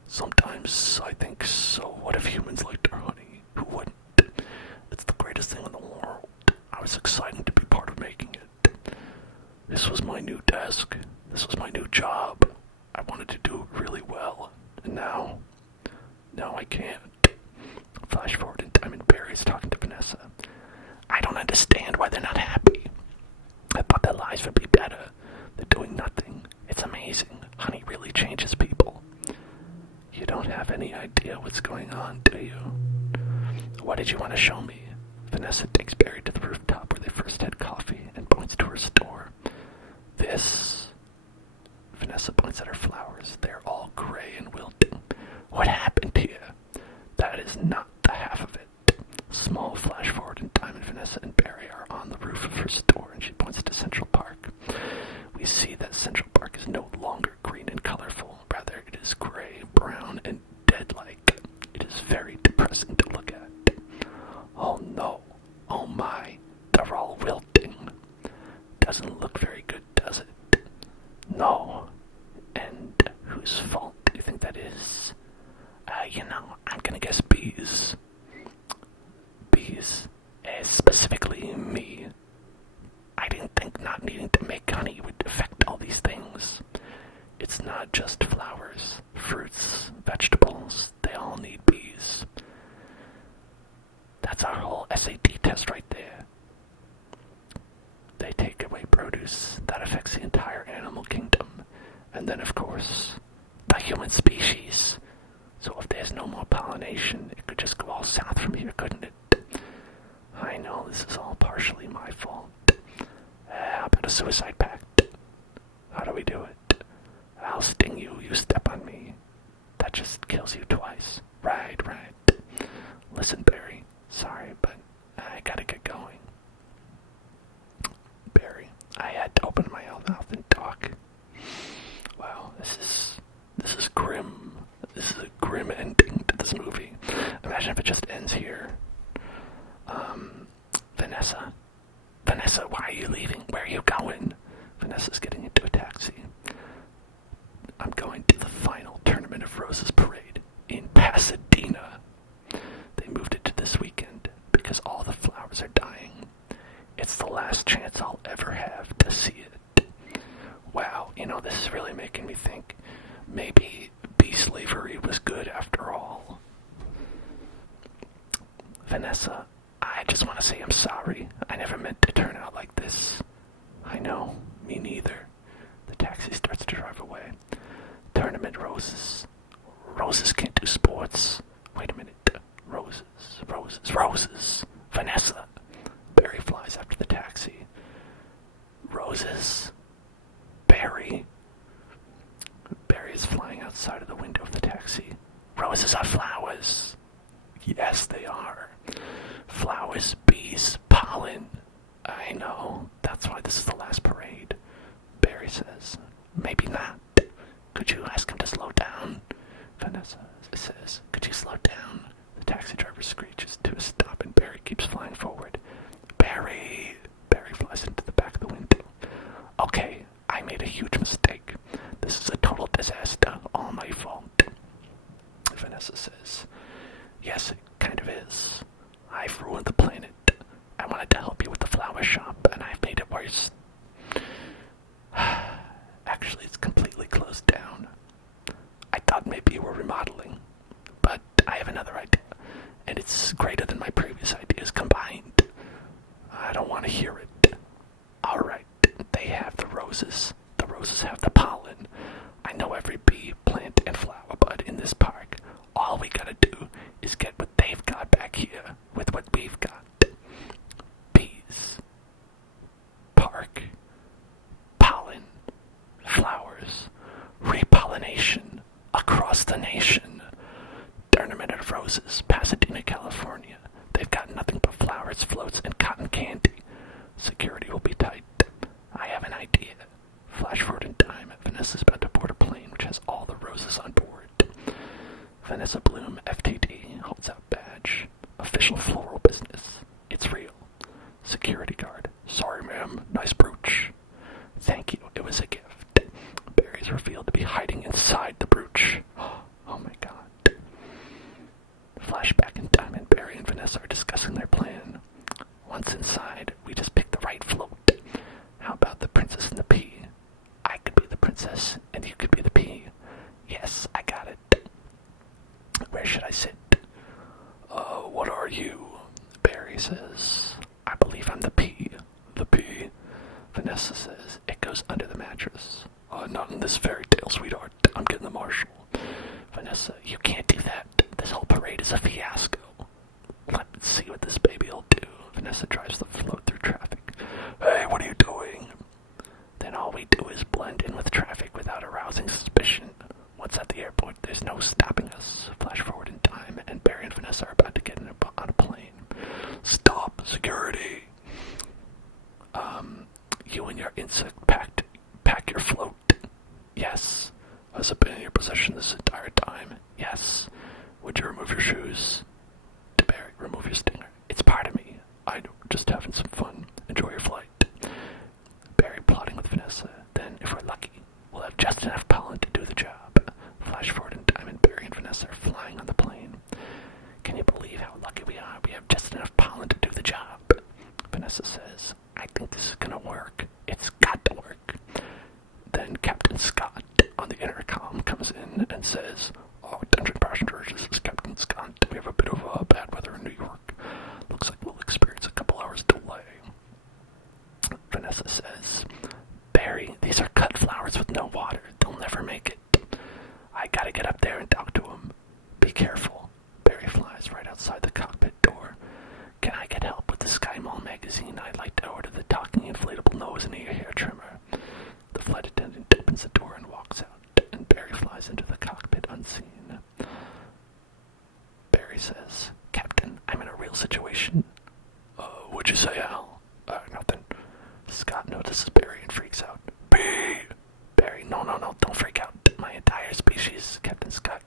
Sometimes I think, so what if humans liked our honey? Who wouldn't? It's the greatest thing in the world. I was excited to be part of making it. This was my new desk. This was my new job. I wanted to do it really well. And now I can't. Flash forward in time and Barry's talking to Vanessa. I don't understand why they're not happy. I thought their lives would be better. They're doing nothing. It's amazing. Honey really changes people. You don't have any idea what's going on, do you? What did you want to show me? Vanessa takes Barry to the rooftop where they first had coffee and points to her store. This... Vanessa points at her flowers. They're all gray and wilting. What happened here? That is not the half of it. Small flash forward in time and Vanessa and Barry are on the roof of her store and she points to Central Park. We see that Central Park is no longer green and colorful. Rather, it is gray, brown, and dead-like. It is very depressing to look at. Oh no. Oh my. They're all wilting. Doesn't look very good, does it? No. And whose fault do you think that is? I'm gonna guess bees. Bees. Specifically me. I didn't think not needing to make honey would affect all these things. It's not just flowers, fruits, vegetables. They all need bees. That's our whole SAT test right there. They take away produce. That affects the entire animal kingdom. And then, of course, the human species. So if there's no more pollination, it could just go all south from here, couldn't it? I know this is all partially my fault. How about a suicide pact? How do we do it? I'll sting you, you step on me. That just kills you twice. Right. Listen, Barry. Sorry, but I gotta get going. Barry, I had to open my mouth and talk. Wow, this is grim. This is a grim ending to this movie. Imagine if it just ends here. Vanessa, why are you leaving? Where are you going? Vanessa's getting into a taxi. making me think maybe bee slavery was good after all. Vanessa, I just want to say I'm sorry. I never meant to turn out like this. I know, me neither. The taxi starts to drive away. Tournament roses. Roses can't do sports. Wait a minute. Roses, roses, roses. Vanessa. Barry flies after the taxi. Roses. Barry. Barry is flying outside of the window of the taxi. Roses are flowers. Yes, they are. Flowers, bees, pollen. I know. That's why this is the last parade. Barry says, maybe not. Could you ask him to slow down? Vanessa says, could you slow down? The taxi driver screeches to a stop and Barry keeps flying forward. Barry! Barry flies into the back of the window. Okay, I made a huge mistake. This is a total disaster. All my fault. Vanessa says, yes, it kind of is. I've ruined the planet. I wanted to help you with the flower shop, and I've made it worse. Actually, it's completely closed down. I thought maybe you were remodeling, but I have another idea, and it's greater than my previous ideas combined. I don't want to hear it. Alright, they have the roses. The roses have the pollen. I know every bee, plant, and flower bud in this park. All we gotta do is get what they've got back here with what we've got. Bees. Park. Pollen. Flowers. Repollination. Across the nation. Tournament of Roses, Pasadena, California. They've got nothing but flowers, floats, and cotton candy. Security will be tight. I have an idea. Flash forward in time. Vanessa's about to board a plane which has all the roses on board. Vanessa Bloom, FTD, holds out badge. Official floral business. It's real. Security guard. Sorry, ma'am. Nice brooch. Thank you. It was a gift. Barry's revealed to be hiding inside the brooch. Oh my god. Flashback in time and Barry and Vanessa are discussing their plan. Once inside, we just pick the right float. How about the princess and the pea? I could be the princess, and you could be the pea. Yes, I got it. Where should I sit? What are you? Barry says, I believe I'm the pea. The pea? Vanessa says, it goes under the mattress. Not in this fairy tale, sweetheart. I'm getting the marshal. Vanessa, you can't do that. This whole parade is a fiasco. Let's see what this baby'll do. Vanessa drives the float through traffic. Hey, what are you doing? Then all we do is blend in with traffic without arousing suspicion. Once at the airport, there's no stopping us. Flash forward in time, and Barry and Vanessa are about to get on a plane. Stop, security. You and your insect pack your float. Yes. Has it been in your possession this entire time? Yes. Would you remove your shoes? To Barry, remove your stinger. It's part of me. I'm just having some fun. Enjoy your flight. Barry plotting with Vanessa. Then, if we're lucky, we'll have just enough pollen to do the job. Flash forward in time and Barry and Vanessa are flying on the plane. Can you believe how lucky we are? We have just enough pollen to do the job. Vanessa says, I think this is gonna work. It's got to work. Then Captain Scott on the intercom comes in and says, attention passengers, this is Captain Scott. We have a bit of bad weather in New York. Looks like we'll experience a couple hours delay. Vanessa says, Barry, these are cut flowers with no water. They'll never make it. I gotta get up there and talk to him. Be careful. Barry flies right outside the cockpit door. Can I get help with the Sky Mall magazine? I'd like to order the talking inflatable nose and ear hair trimmer. The flight attendant opens the door and walks out, and Barry flies into the cockpit unseen. Barry says, Captain, I'm in a real situation. What'd you say, Al? Nothing. Scott notices Barry and freaks out. B! Barry, no, don't freak out. My entire species, Captain Scott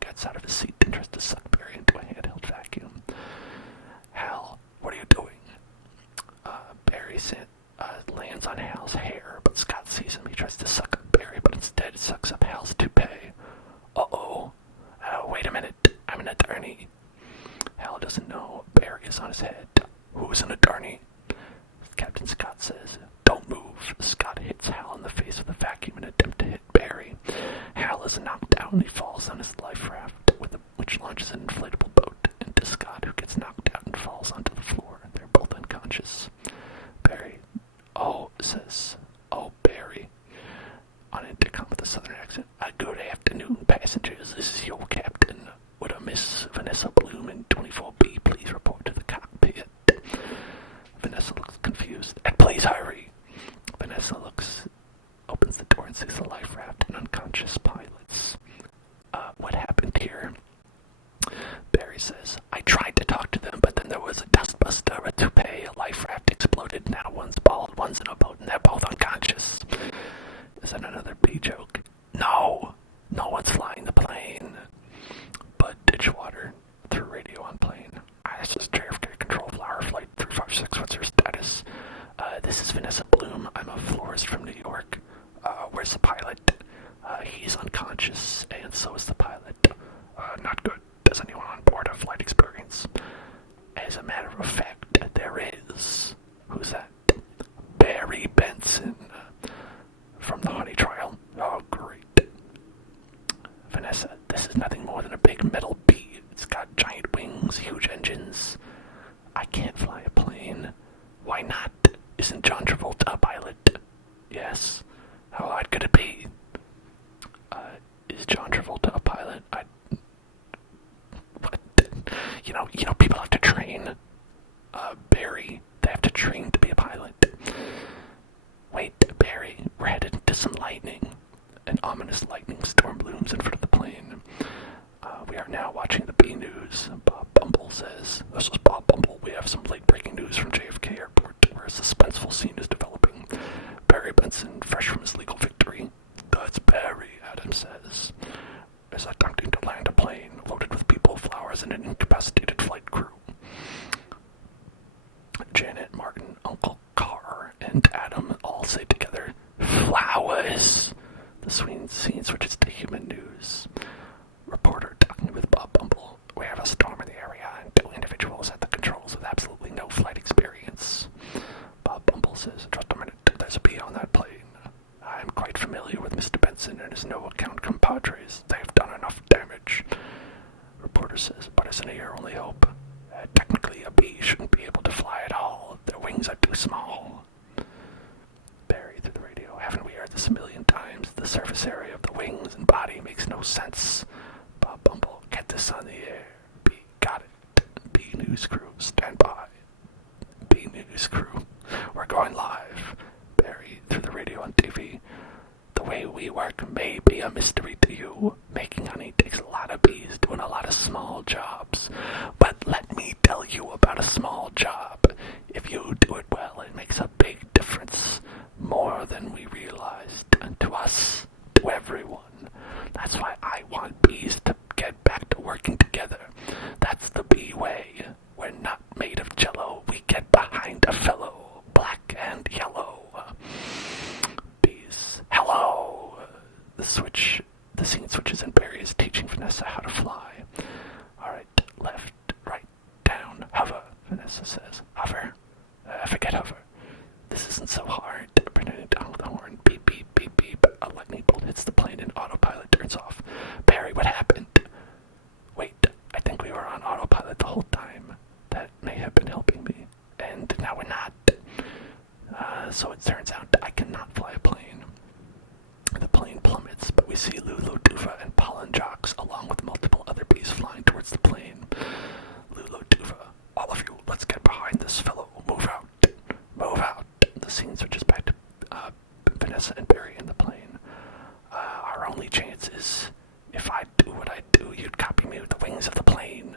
Bill is knocked out and he falls on his life raft, which launches an inflatable boat into Scott, who gets knocked out and falls onto the floor. They're both unconscious. Barry, says Barry, on intercom with a southern accent. Good afternoon, passengers. This is your captain. Would a Miss Vanessa Bloom in 24B please report to the cockpit? Vanessa looks confused. And please hurry. Vanessa opens the door and sees the life raft and unconscious pilots. What happened here? Barry says, I tried to talk to them, but then there was a dustbuster, a toupee, a life raft exploded. Now one's bald, one's in a boat, and they're both unconscious. Is that another B joke? No one's flying the plane. But Ditchwater, through radio on plane. This is JFK Control Flower Flight 356. What's your status? This is Vanessa Bloom. I'm a florist from New York. Where's the pilot? He's unconscious, and so is the pilot. Not good. Does anyone on board have flight experience? As a matter of fact, there is. Who's that? Barry Benson. From the Honey Trial. Oh, great. Vanessa, this is nothing more than a big metal bee. It's got giant wings, huge engines. I can't fly a plane. Why not? Isn't John Travolta a pilot? Yes. How hard could it be? Is John Travolta a pilot? What? You know, people have to train. Barry, they have to train to be a pilot. Wait, Barry, we're headed into some lightning. An ominous lightning storm looms in front of the plane. We are now watching the B News. Bob Bumble says, this is Bob Bumble. We have some late-breaking news from JFK Airport, where a suspenseful scene is developing. Barry Benson, fresh from his legal victory. That's Barry, Adam says, is attempting to land a plane loaded with people, flowers, and an incapacitated flight crew. Janet, Martin, Uncle Carr, and Adam all say together, flowers! The scene switches to human news. Reporter talking with Bob Bumble. We have a storm in the area and 2 individuals at the controls with absolutely no flight experience. Bob Bumble says, just a minute, there's a bee on that plane. I'm quite familiar with Mr. Benson and his no-account compadres. They've done enough damage. Reporter says, but isn't it your only hope? Technically, a bee shouldn't be able to fly at all. Their wings are too small. Barry through the radio. Haven't we heard this a million times? The surface area of the wings and body makes no sense. Bob Bumble, get this on the air. B, got it. B News crew, stand by. B News crew, we're going live. Barry through the radio on TV. The way we work may be a mystery to you. Making honey takes a lot of bees doing a lot of small jobs. But let me tell you about a small job. If you do it well, it makes a big difference. More than we realized. And to us, to everyone. That's why I want bees to get back to working together. That's the bee way. We're not made of jello. We get behind a fellow. Black and yellow. Bees. Hello. The scene switches and Barry is teaching Vanessa how to fly. Alright, left, right, down, hover, Vanessa says. Hover. Forget hover. This isn't so hard. Pretending down with the horn. Beep, beep, beep, beep. A lightning bolt hits the plane and autopilot turns off. Barry, what happened? Wait, I think we were on autopilot the whole time. That may have been helping me. And now we're not. So it turns out I cannot fly a plane. The plane plummets, but we see Lulu, Duva, and pollen jocks, along with multiple other bees flying towards the plane. Lulu, Duva, all of you, let's get behind this fellow. Move out. Move out. The scene switches back to Vanessa and Barry in the plane. Our only chance is, if I do what I do, you'd copy me with the wings of the plane.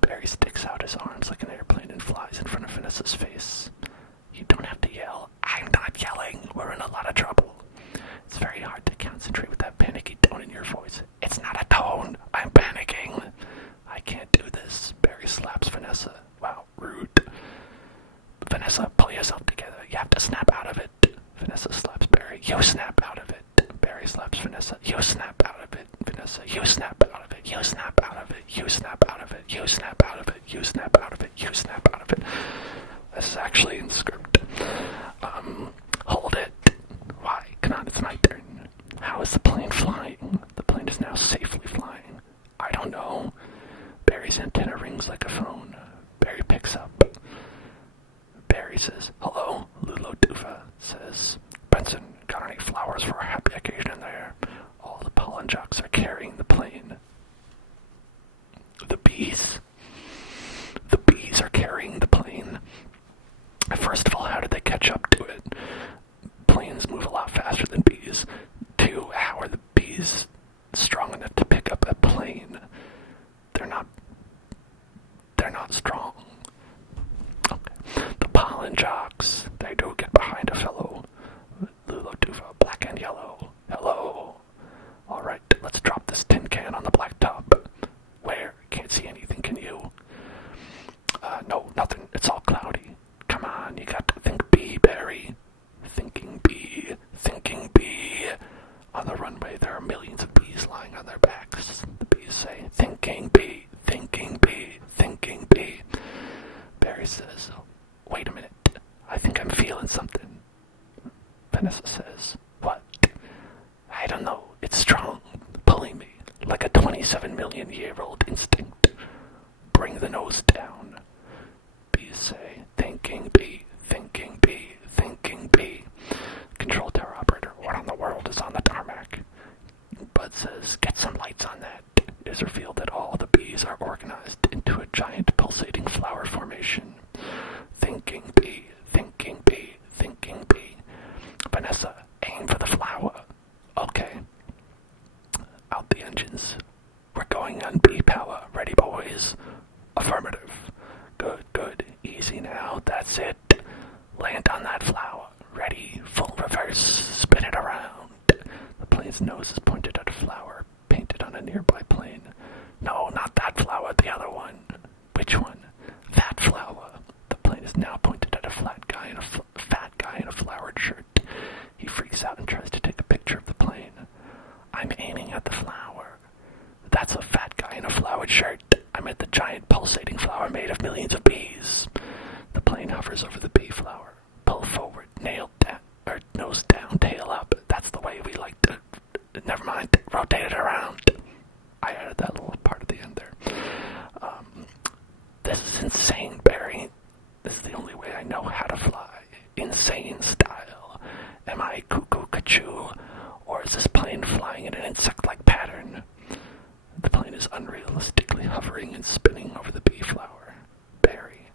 Barry sticks out his arms like an airplane and flies in front of Vanessa's face. You don't have to yell. I'm not yelling. We're in a lot of trouble. It's very hard to concentrate with that panicky tone in your voice. It's not a tone. I'm panicking. I can't do this. Barry slaps Vanessa. Wow, rude. Vanessa, pull yourself together. You have to snap out of it. Vanessa slaps Barry. You snap out of it. Barry slaps Vanessa. You snap out of it. Vanessa, you snap out of it. You snap out of it. You snap out of it. You snap out of it. You snap out of it. You snap out of it. This is actually in script. Hold it. Why? Come on, it's my turn. How is the plane flying? The plane jocks are carrying the plane. The bees are carrying the plane. First of all, how did they catch up to it? Planes move a lot faster than bees. Two, how are the bees strong enough to pick up a plane? They're not strong. Okay. The pollen jocks, they do get behind a fellow. Lulo Duva, black and yellow. Hello. Alright, let's drop this tin can on the blacktop. Where? Can't see anything, can you? No, nothing. It's all cloudy. Come on, you got to think bee, Barry. Thinking bee. On the runway, there are millions of bees lying on their backs. The bees say, thinking bee. Barry says, wait a minute. I think I'm feeling something. Vanessa says, what? I don't know. It's strong. Pulling me. Like a 27-million-year-old instinct. Bring the nose down. Bees say, thinking bee. Control tower operator, what in the world is on the tarmac? Bud says, get some lights on that. It is revealed that all the bees are organized into a giant pulsating flower formation. Thinking bee. Vanessa, aim for the flower. Okay. Out the engines. We're going on bee power. Ready, boys? Affirmative. Good. Easy now. That's it. Land on that flower. Ready. Full reverse. Spin it around. The plane's nose is pointed at a flower painted on a nearby plane. No, not that flower. The other one. Which one? That flower. The plane is now pointed at a fat guy in a flowered shirt. He freaks out and tries to take a picture of the plane. I'm aiming at the flower. That's a fat guy in a flowered shirt. I'm at the giant pulsating flower made of millions of bees. The plane hovers over the bee flower. Pull forward, nose down, tail up. That's the way we like to... Never mind, rotate it around. I added that little part at the end there. This is insane, Barry. This is the only way I know how to fly. Insane style. Am I cuckoo-cachoo? Or is this plane flying in an insect-like pattern? The plane is unrealistically hovering and spinning over the bee flower. Barry.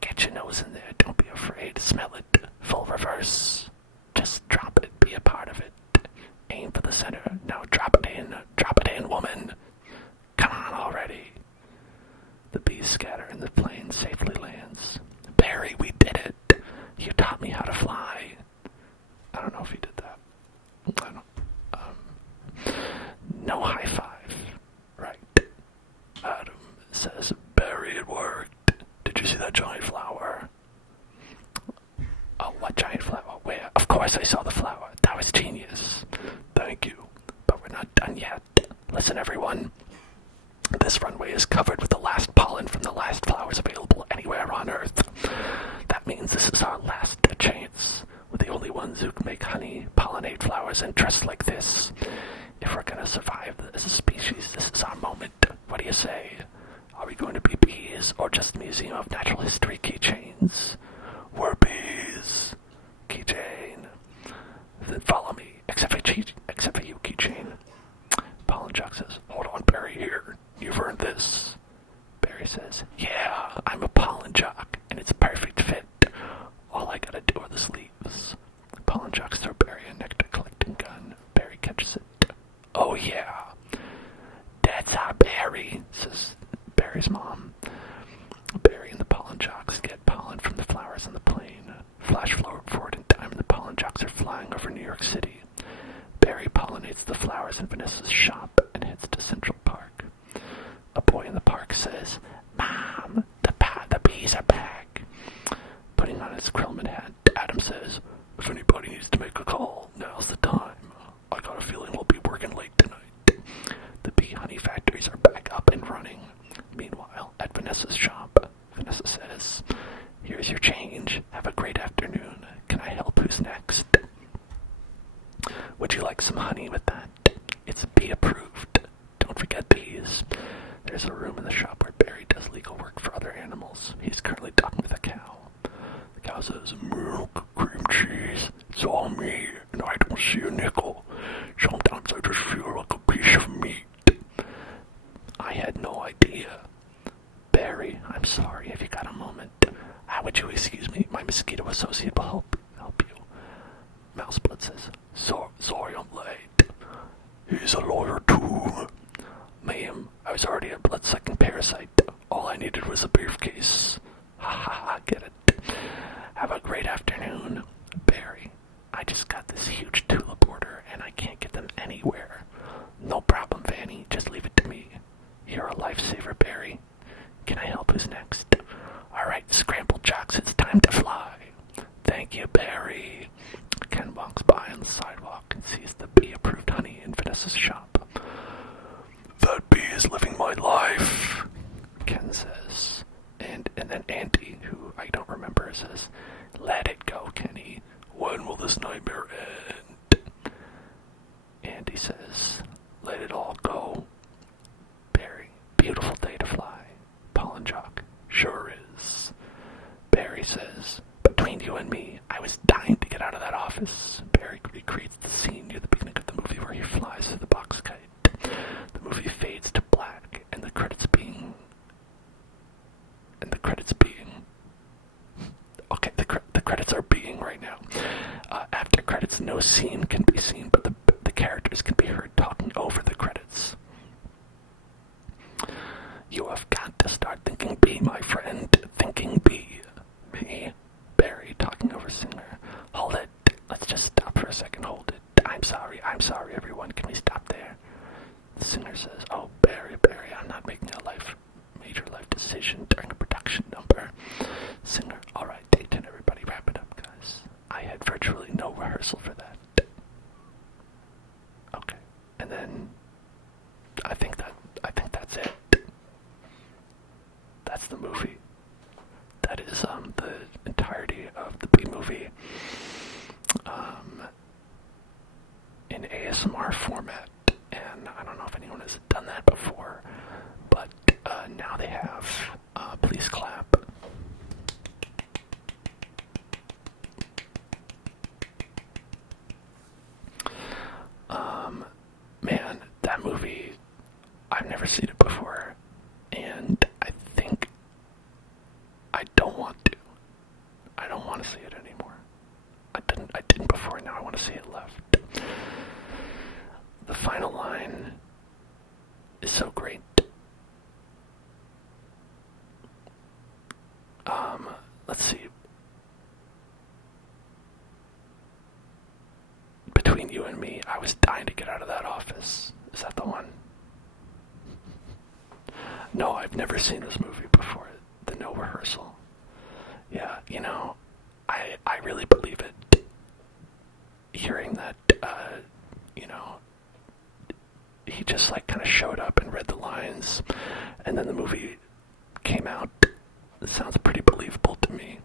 Get your nose in there. Don't be afraid. Smell it. Full reverse. Just drop it. Be a part of it. Aim for the center. Now drop it in. Drop it in, woman. Come on already. The bees scatter and the plane safely lands. Barry, we did it. You taught me how to fly. I don't know if he did that. I don't. No high five. Right. Adam says, Barry, it worked. Did you see that giant flower? Oh, what giant flower? Where? Of course I saw the flower. That was genius. Thank you. But we're not done yet. Listen, everyone. This runway is covered with the last pollen from the last flowers available anywhere on Earth. That means this is our last chance. We're the only ones who can make honey, pollinate flowers, and dress like this. If we're going to survive as a species, this is our moment. What do you say? Are we going to be bees or just Museum of Natural History keychains? We're bees. Keychain. Then follow me. Except for you, keychain. Pollen Jock says, hold on, Barry, here. You've earned this. Barry says, yeah, I'm a pollen jock, and it's a perfect fit. All I gotta do are the sleeves. Pollen jocks throw Barry a nectar collecting gun. Barry catches it. Oh yeah. That's our Barry, says Barry's mom. Barry and the pollen jocks get pollen from the flowers on the plane. Flash forward in time and the pollen jocks are flying over New York City. Barry pollinates the flowers in Vanessa's shop and heads to Central Park. A boy in the park says, Mom, the bees are back. Putting on his Krillman hat, Adam says, if anybody needs to make a call, now's the time. I got a feeling we'll be working late tonight. The bee honey factories are back up and running. Meanwhile, at Vanessa's shop, Vanessa says, here's your change. Have a great afternoon. Can I help? Who's next? Would you like some honey with that? It's bee approved. Don't forget bees. There's a room in the shop where Barry does would you excuse me? My mosquito associate will help you. Mouseblood says, sorry I'm late. He's a lawyer too. Ma'am, I was already a blood-sucking parasite. All I needed was a briefcase. Ha ha ha, get it. Have a great afternoon. Barry, I just got this huge tulip order and I can't get them anywhere. No problem, Vanny. Just leave it to me. You're a lifesaver, Barry. Can I help? Who's next? Alright, scrambled jocks, it's time to fly. Thank you, Barry. Ken walks by on the sidewalk and sees the bee-approved honey in Vanessa's shop. That bee is living my life, Ken says. And then Andy, who I don't remember, says, let it go, Kenny. When will this nightmare end? Andy says, let it all go. Barry, beautiful day to fly. Pollen Jock, sure is. Barry says, between you and me, I was dying to get out of that office. Barry recreates the scene near the beginning of the movie where he flies through the box kite. The movie fades to black, and the credits being... Okay, the credits are being right now. After credits, no scene can be seen, but the characters can be heard talking over the credits. You have got to start thinking B, my friend. Thinking B. Me? Barry, talking over Singer. Hold it. Let's just stop for a second. Hold it. I'm sorry, everyone. Can we stop there? The Singer says, oh, Barry, I'm not making a major life decision during a production number. Singer, alright, day 10, everybody, wrap it up, guys. I had virtually no rehearsal for that. Okay, and then I think that's it. That's the movie. That is the entirety of the B movie in ASMR format. And I don't know if anyone has done that before, but now they have. Please clap. Man, that movie, I've never seen it before, and I think I don't want to. I don't want to see it anymore. I didn't before, now I want to see it left. The final line is so great. Let's see. Between you and me, I was dying to get out of that office. Is that the one? No, I've never seen this movie before. The no rehearsal. Yeah, I really believe it. Hearing that, he just kind of showed up and read the lines, and then the movie came out. It sounds pretty believable to me.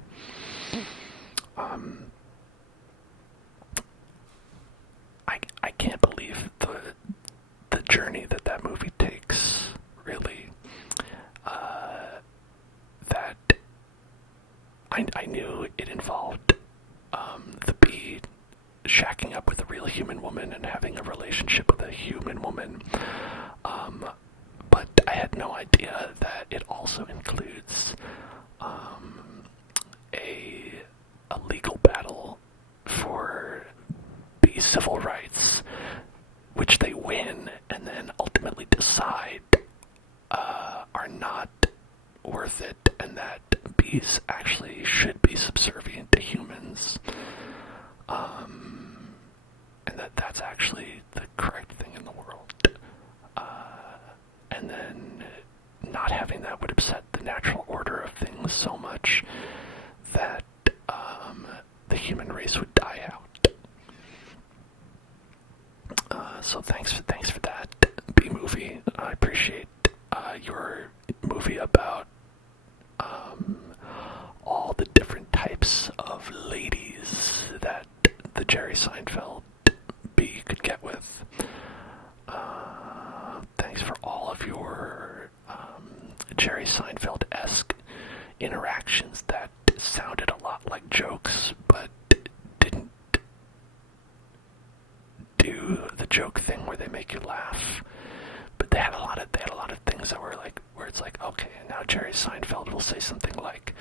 I can't believe the journey that movie takes, really. That I knew it involved the bee shacking up with a real human woman and having a relationship with a human woman. But I had no idea that it also includes a legal battle for bee civil rights, which they win and then ultimately decide are not worth it, and that bees actually should be subservient to humans. And that's actually the correct thing in the world. And then not having that would upset the natural order of things so much that the human race would die out. So thanks for that, B movie. I appreciate your movie about all the different types of ladies that the Jerry Seinfeld B could get with. Thanks for all of your Jerry Seinfeld-esque interactions that sounded a lot like jokes, but didn't do the joke thing where they make you laugh. But they had a lot of things that were where it's okay, and now Jerry Seinfeld will say something like,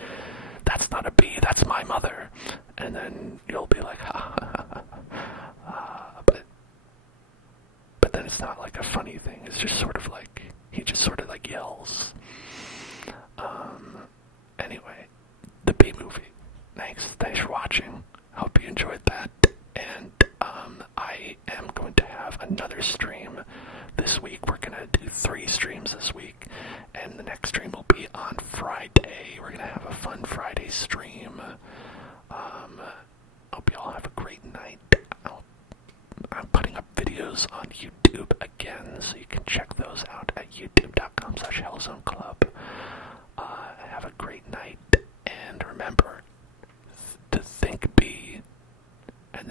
that's not a B, that's my mother. And then you'll be like, ha ha ha ha. But then it's not like a funny thing. It's just sort of like, he just sort of like yells. Anyway, the B movie. Thanks for watching. Hope you enjoyed that. And I am going to have another stream this week. We're going to do 3 streams this week. And the next stream will be on Friday. We're going to have a fun Friday stream. Hope you all have a great night. I'm putting up videos on YouTube again, so you can check those out at youtube.com/hellzoneclub. Have a great night, and remember to think B, and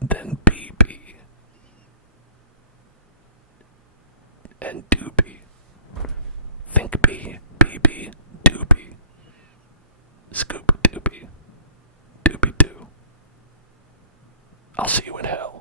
then be B, and do B. Think B, be B, do B. Scoop doobie, doobie doo. I'll see you in hell.